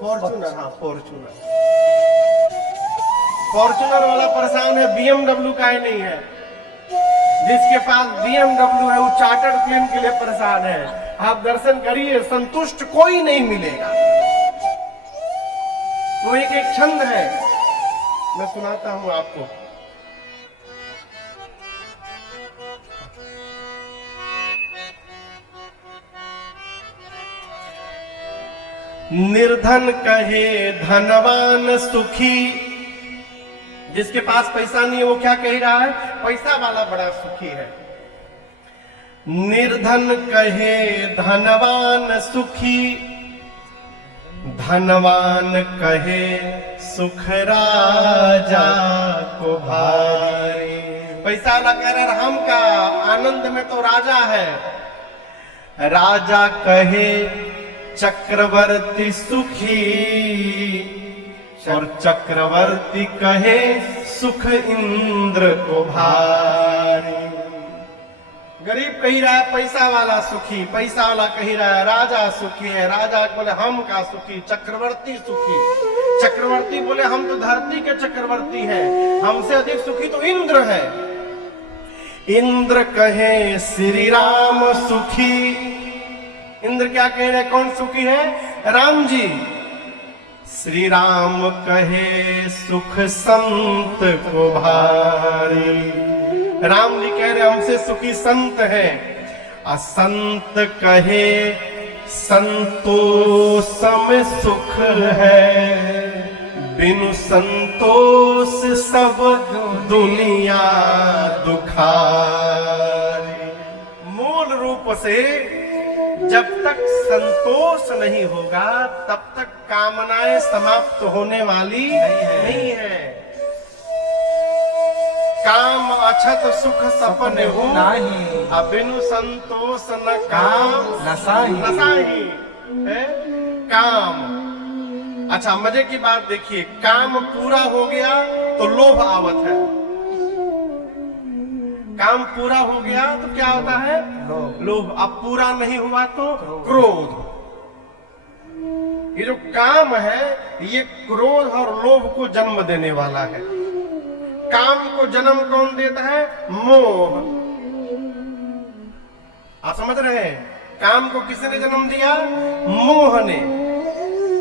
फॉर्च्यूनर, हाँ फॉर्च्यूनर। फॉर्च्यूनर वाला परेशान है, BMW काहे नहीं है? जिसके पास BMW है वो चार्टर्ड प्लेन के लिए परेशान है। आप दर्शन करिए, संतुष्ट कोई नहीं मिलेगा। वो एक छंद है, मैं सुनाता हूं आपको। निर्धन कहे धनवान सुखी। जिसके पास पैसा नहीं है वो क्या कह रहा है? पैसा वाला बड़ा सुखी है। निर्धन कहे धनवान सुखी, धनवान कहे सुख राजा को भारी। पैसा वाला कह रहा है हम का आनंद में तो राजा है। राजा कहे चक्रवर्ती सुखी, और चक्रवर्ती कहे सुख इंद्र को भारी। गरीब कही रहा है पैसा वाला सुखी, पैसा वाला कही रहा है राजा सुखी है। राजा बोले हम का सुखी, चक्रवर्ती सुखी। चक्रवर्ती बोले हम तो धरती के चक्रवर्ती हैं, हमसे अधिक सुखी तो इंद्र है। इंद्र कहे श्री राम सुखी। इंद्र क्या कह रहे? कौन सुखी है? राम जी। श्री राम कहे सुख संत को भारी। राम जी कह रहे हमसे सुखी संत है। असंत कहे संतोष में सुख है, बिनु संतोष सब दुनिया दुखारी। मूल रूप से जब तक संतोष नहीं होगा तब तक कामनाएं समाप्त होने वाली नहीं है। काम अछत सुख सपने हो, बिनु संतोष न काम नसाही। है काम। अच्छा मजे की बात देखिए, काम पूरा हो गया तो लोभ आवत है, काम पूरा हो गया तो क्या होता है? लोभ। अब पूरा नहीं हुआ तो क्रोध। ये जो काम है ये क्रोध और लोभ को जन्म देने वाला है। काम को जन्म कौन देता है? मोह। आप समझ रहे हैं? काम को किसने जन्म दिया? मोह ने।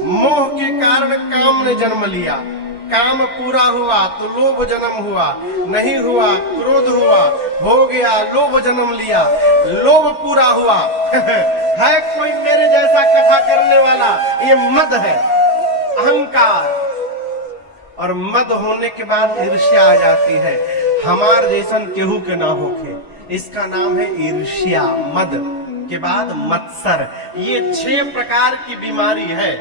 मोह के कारण काम ने जन्म लिया। काम पूरा हुआ तो लोभ जन्म हुआ, नहीं हुआ क्रोध हुआ, हो गया लोभ जन्म लिया, लोभ पूरा हुआ है कोई मेरे जैसा कथा करने वाला? ये मद है, अहंकार। और मद होने के बाद ईर्ष्या आ जाती है। हमार जैसन केहू के ना होके, इसका नाम है ईर्ष्या। मद के बाद मत्सर। ये 6 प्रकार की बीमारी है।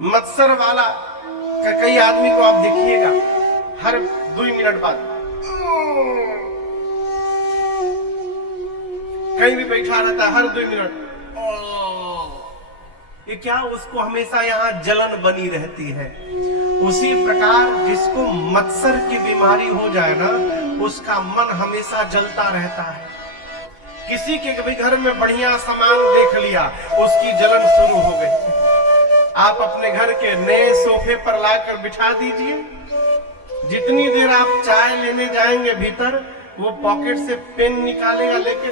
मत्सर वाला कई आदमी को आप देखिएगा हर 2 मिनट बाद कहीं भी बैठा रहता है, हर 2 मिनट। ये क्या? उसको हमेशा यहाँ जलन बनी रहती है। उसी प्रकार जिसको मत्सर की बीमारी हो जाए ना, उसका मन हमेशा जलता रहता है। किसी के भी घर में बढ़िया सामान देख लिया, उसकी जलन शुरू हो गई। आप अपने घर के नए सोफे पर लाकर बिठा दीजिए, जितनी देर आप चाय लेने जाएंगे भीतर, वो पॉकेट से पेन निकालेगा, लेके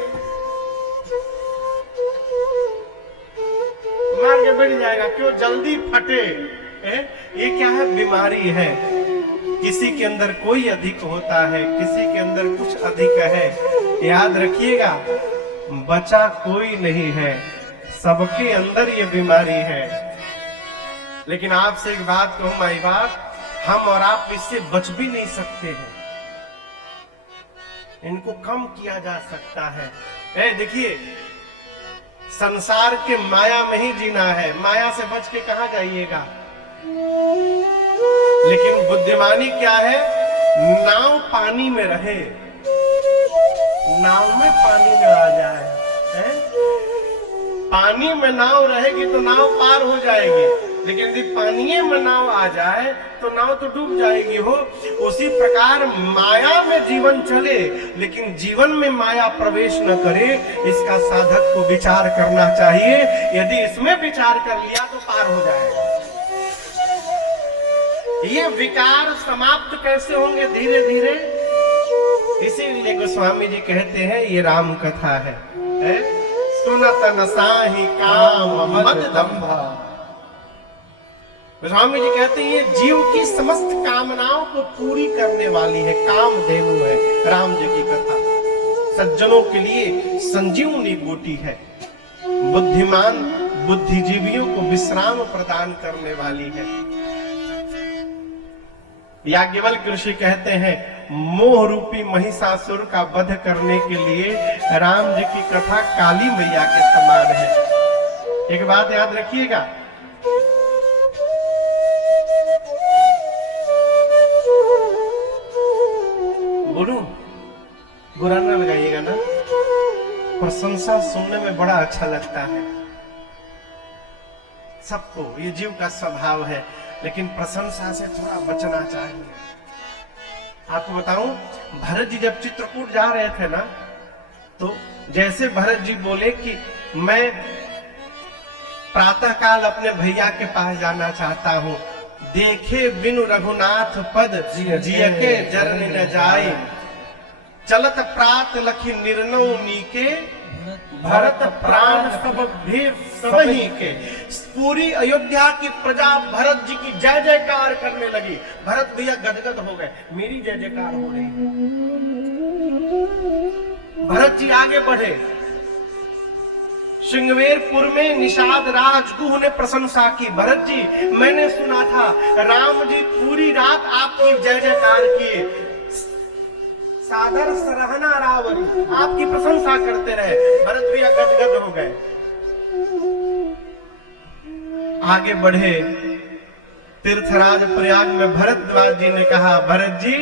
मार के बैठ जाएगा। क्यों? जल्दी फटे। ये क्या है? बीमारी है। किसी के अंदर कोई अधिक होता है, किसी के अंदर कुछ अधिक है। याद रखिएगा, बचा कोई नहीं है, सबके अंदर ये बीमारी है। लेकिन आपसे एक बात कहूं माई बाप, हम और आप इससे बच भी नहीं सकते हैं। इनको कम किया जा सकता है। देखिए, संसार के माया में ही जीना है, माया से बच के कहां जाइएगा। लेकिन बुद्धिमानी क्या है? नाव पानी में रहे, नाव में पानी में आ जाए। पानी में नाव रहेगी तो नाव पार हो जाएगी, लेकिन यदि पानी में नाव आ जाए तो नाव तो डूब जाएगी। हो उसी प्रकार माया में जीवन चले, लेकिन जीवन में माया प्रवेश न करे, इसका साधक को विचार करना चाहिए। यदि इसमें विचार कर लिया तो पार हो जाएगा। ये विकार समाप्त कैसे होंगे? धीरे धीरे। इसीलिए गोस्वामी जी कहते हैं ये राम कथा है, सुनत न साहि काम मद दंभा। गोस्वामी जी कहते हैं ये जीव की समस्त कामनाओं को पूरी करने वाली है, कामधेनु है राम जी की कथा। सज्जनों के लिए संजीवनी बूटी है, बुद्धिमान बुद्धिजीवियों को विश्राम प्रदान करने वाली है। याज्ञवल्क्य ऋषि कहते हैं मोह रूपी महिषासुर का वध करने के लिए राम जी की कथा काली मैया के समान है। एक बात याद रखिएगा, बोलूं बुरा ना लगाइएगा ना, प्रशंसा सुनने में बड़ा अच्छा लगता है सबको, ये जीव का स्वभाव है। लेकिन प्रशंसा से थोड़ा बचना चाहिए। आपको बताऊं, भरत जी जब चित्रकूट जा रहे थे ना, तो जैसे भरत जी बोले कि मैं प्रातःकाल अपने भैया के पास जाना चाहता हूं, देखे बिनु रघुनाथ पद जिय के जरन न जाए, चलत प्रात लखी निर्णव नीके, भरत प्राण सब भी सबही के। पूरी अयोध्या की प्रजा भरत जी की जय जयकार करने लगी। भरत भैया गदगद हो गए, मेरी जय जयकार हो रही है। भरत जी आगे बढ़े, श्रृंगवेरपुर में निषाद राजगुह ने प्रशंसा की, भरत जी मैंने सुना था राम जी पूरी रात आपकी जय जयकार किए, सादर सरहना रावरी आपकी प्रशंसा करते रहे। भरत भैया गदगद हो गए, आगे बढ़े। तीर्थराज प्रयाग में भरद्वाज जी ने कहा, भरत जी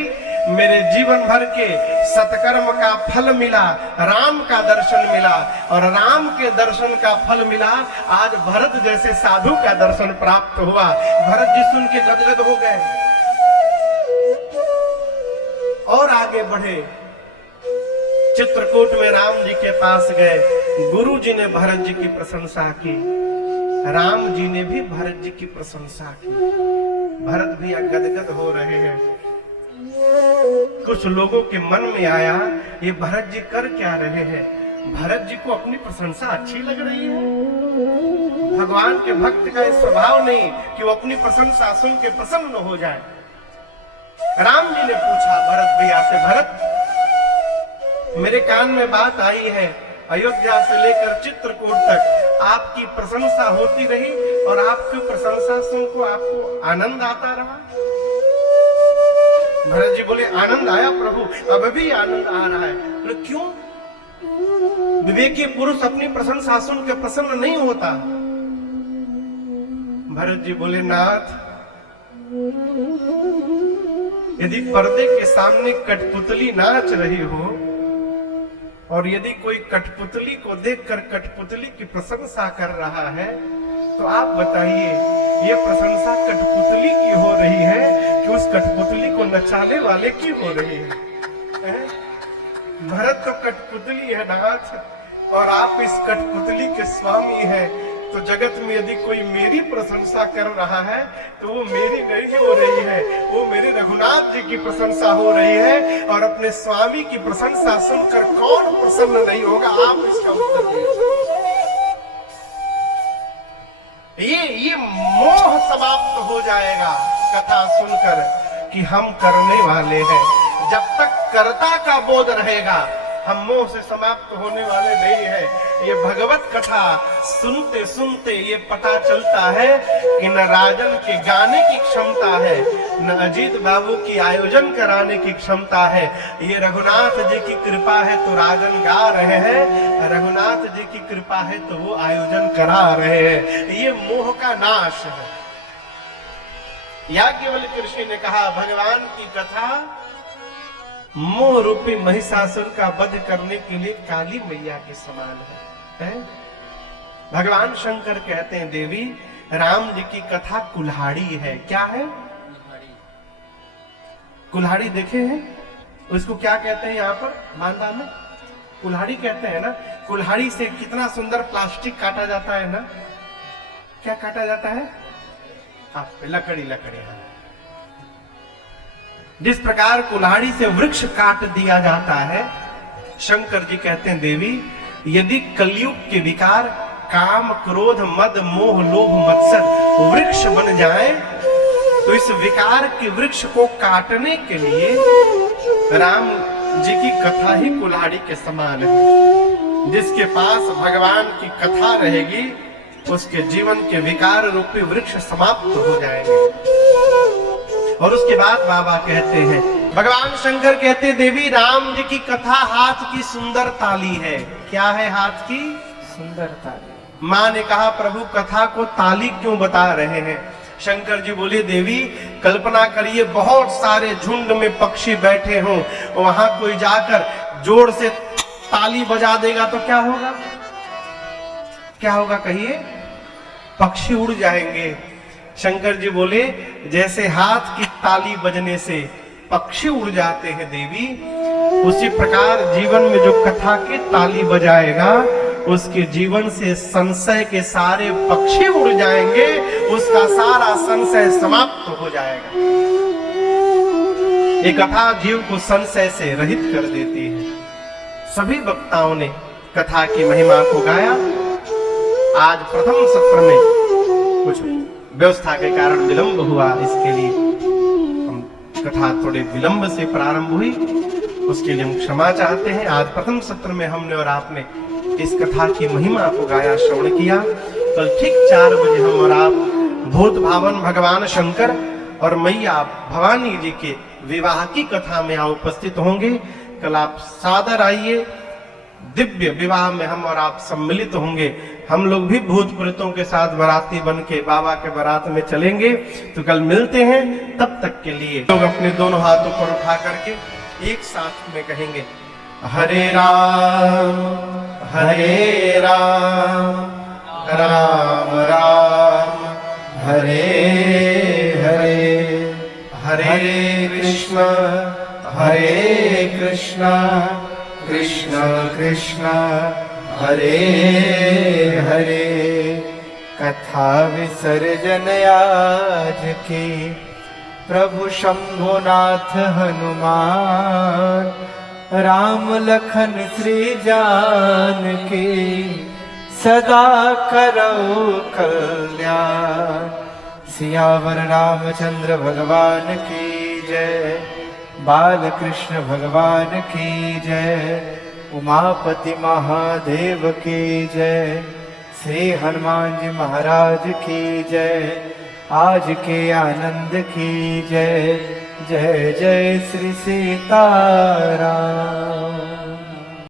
मेरे जीवन भर के सत्कर्म का फल मिला, राम का दर्शन मिला, और राम के दर्शन का फल मिला। आज भरत जैसे साधु का दर्शन प्राप्त हुआ। भरत जी सुन के गदगद हो गए और आगे बढ़े। चित्रकूट में राम जी के पास गए। गुरु जी ने भरत जी की प्रशंसा की, राम जी ने भी भरत जी की प्रशंसा की। भरत भी गदगद हो रहे हैं। कुछ लोगों के मन में आया, ये भरत जी कर क्या रहे हैं? भरत जी को अपनी प्रशंसा अच्छी लग रही है। भगवान के भक्त का स्वभाव नहीं कि वो अपनी प्रशंसा सुन के प्रसन्न हो जाए। राम जी ने पूछा भरत भैया से, भरत मेरे कान में बात आई है, अयोध्या से लेकर चित्रकूट तक आपकी प्रशंसा होती रही और आपकी प्रशंसा सुनकर आपको आनंद आता रहा। भरत जी बोले, आनंद आया प्रभु, अब भी आनंद आ रहा है। तो क्यों? विवेकी पुरुष अपनी प्रशंसा सुन के प्रसन्न नहीं होता। भरत जी बोले, नाथ यदि पर्दे के सामने कठपुतली नाच रही हो और यदि कोई कठपुतली को देखकर कठपुतली की प्रशंसा कर रहा है, तो आप बताइए ये प्रशंसा कठपुतली की हो रही है कि उस कठपुतली को नचाने वाले की हो रही है? भरत तो कठपुतली है नाथ, और आप इस कठपुतली के स्वामी हैं। तो जगत में यदि कोई मेरी प्रशंसा कर रहा है तो वो मेरी नहीं हो रही है, वो मेरे रघुनाथ जी की प्रशंसा हो रही है। और अपने स्वामी की प्रशंसा सुनकर कौन प्रसन्न नहीं होगा? आप इसका उत्तर दीजिए। ये मोह समाप्त हो जाएगा कथा सुनकर कि हम करने वाले हैं। जब तक कर्ता का बोध रहेगा हम मोह से समाप्त होने वाले नहीं है। ये भगवत कथा सुनते सुनते ये पता चलता है कि न राजन के गाने की क्षमता है, न अजीत बाबू की आयोजन कराने की क्षमता है। ये रघुनाथ जी की कृपा है तो राजन गा रहे हैं, रघुनाथ जी की कृपा है तो वो आयोजन करा रहे हैं। ये मोह का नाश है। याज्ञवल्क्य ऋषि ने कहा, भगवान की कथा मोह रूपी महिषासुर का वध करने के लिए काली मैया के समान है? भगवान शंकर कहते हैं, देवी राम जी की कथा कुल्हाड़ी है। क्या है? कुल्हाड़ी देखे हैं? उसको क्या कहते हैं यहाँ पर बांदा में? कुल्हाड़ी कहते हैं ना। कुल्हाड़ी से कितना सुंदर प्लास्टिक काटा जाता है ना। क्या काटा जाता है? लकड़ी। जिस प्रकार कुल्हाड़ी से वृक्ष काट दिया जाता है, शंकर जी कहते हैं, देवी यदि कलयुग के विकार काम क्रोध मद मोह लोभ मत्सर वृक्ष बन जाए तो इस विकार के वृक्ष को काटने के लिए राम जी की कथा ही कुल्हाड़ी के समान है। जिसके पास भगवान की कथा रहेगी उसके जीवन के विकार रूपी वृक्ष समाप्त हो जाएंगे। और उसके बाद बाबा कहते हैं, भगवान शंकर कहते हैं, देवी राम जी की कथा हाथ की सुंदर ताली है। क्या है हाथ की सुंदर ताली? माँ ने कहा, प्रभु कथा को ताली क्यों बता रहे हैं? शंकर जी बोले, देवी कल्पना करिए बहुत सारे झुंड में पक्षी बैठे हों, वहां कोई जाकर जोर से ताली बजा देगा तो क्या होगा? क्या होगा कहिए? पक्षी उड़ जाएंगे। शंकर जी बोले, जैसे हाथ की ताली बजने से पक्षी उड़ जाते हैं देवी, उसी प्रकार जीवन में जो कथा की ताली बजाएगा उसके जीवन से संशय के सारे पक्षी उड़ जाएंगे, उसका सारा संशय समाप्त हो जाएगा। ये कथा जीव को संशय से रहित कर देती है। सभी वक्ताओं ने कथा की महिमा को गाया। आज प्रथम सत्र में कुछ व्यवस्था के कारण विलंब हुआ, इसके लिए हम कथा थोड़े विलंब से प्रारंभ हुई, उसके लिए हम क्षमा चाहते हैं। आज प्रथम सत्र में हमने और आपने इस कथा की महिमा को गाया, श्रवण किया। कल ठीक 4 बजे हम और आप भूत भावन भगवान शंकर और मैया भवानी जी के विवाह की कथा में उपस्थित होंगे। कल आप सादर आइए, दिव्य विवाह में हम और आप सम्मिलित होंगे। हम लोग भी भूत प्रेतों के साथ बाराती बन के बाबा के बारात में चलेंगे। तो कल मिलते हैं, तब तक के लिए लोग अपने दोनों हाथों पर उठा करके एक साथ में कहेंगे, हरे राम राम राम हरे हरे, हरे कृष्ण कृष्ण कृष्ण हरे हरे। कथा विसर्जन आज की प्रभु शंभुनाथ हनुमान, राम लखन श्री जानकी सदा करो कल्याण। सियावर रामचंद्र भगवान की जय, बाल कृष्ण भगवान की जय, उमापति महादेव की जय, श्री हनुमान जी महाराज की जय, आज के आनंद की जय। जय जय श्री सीताराम।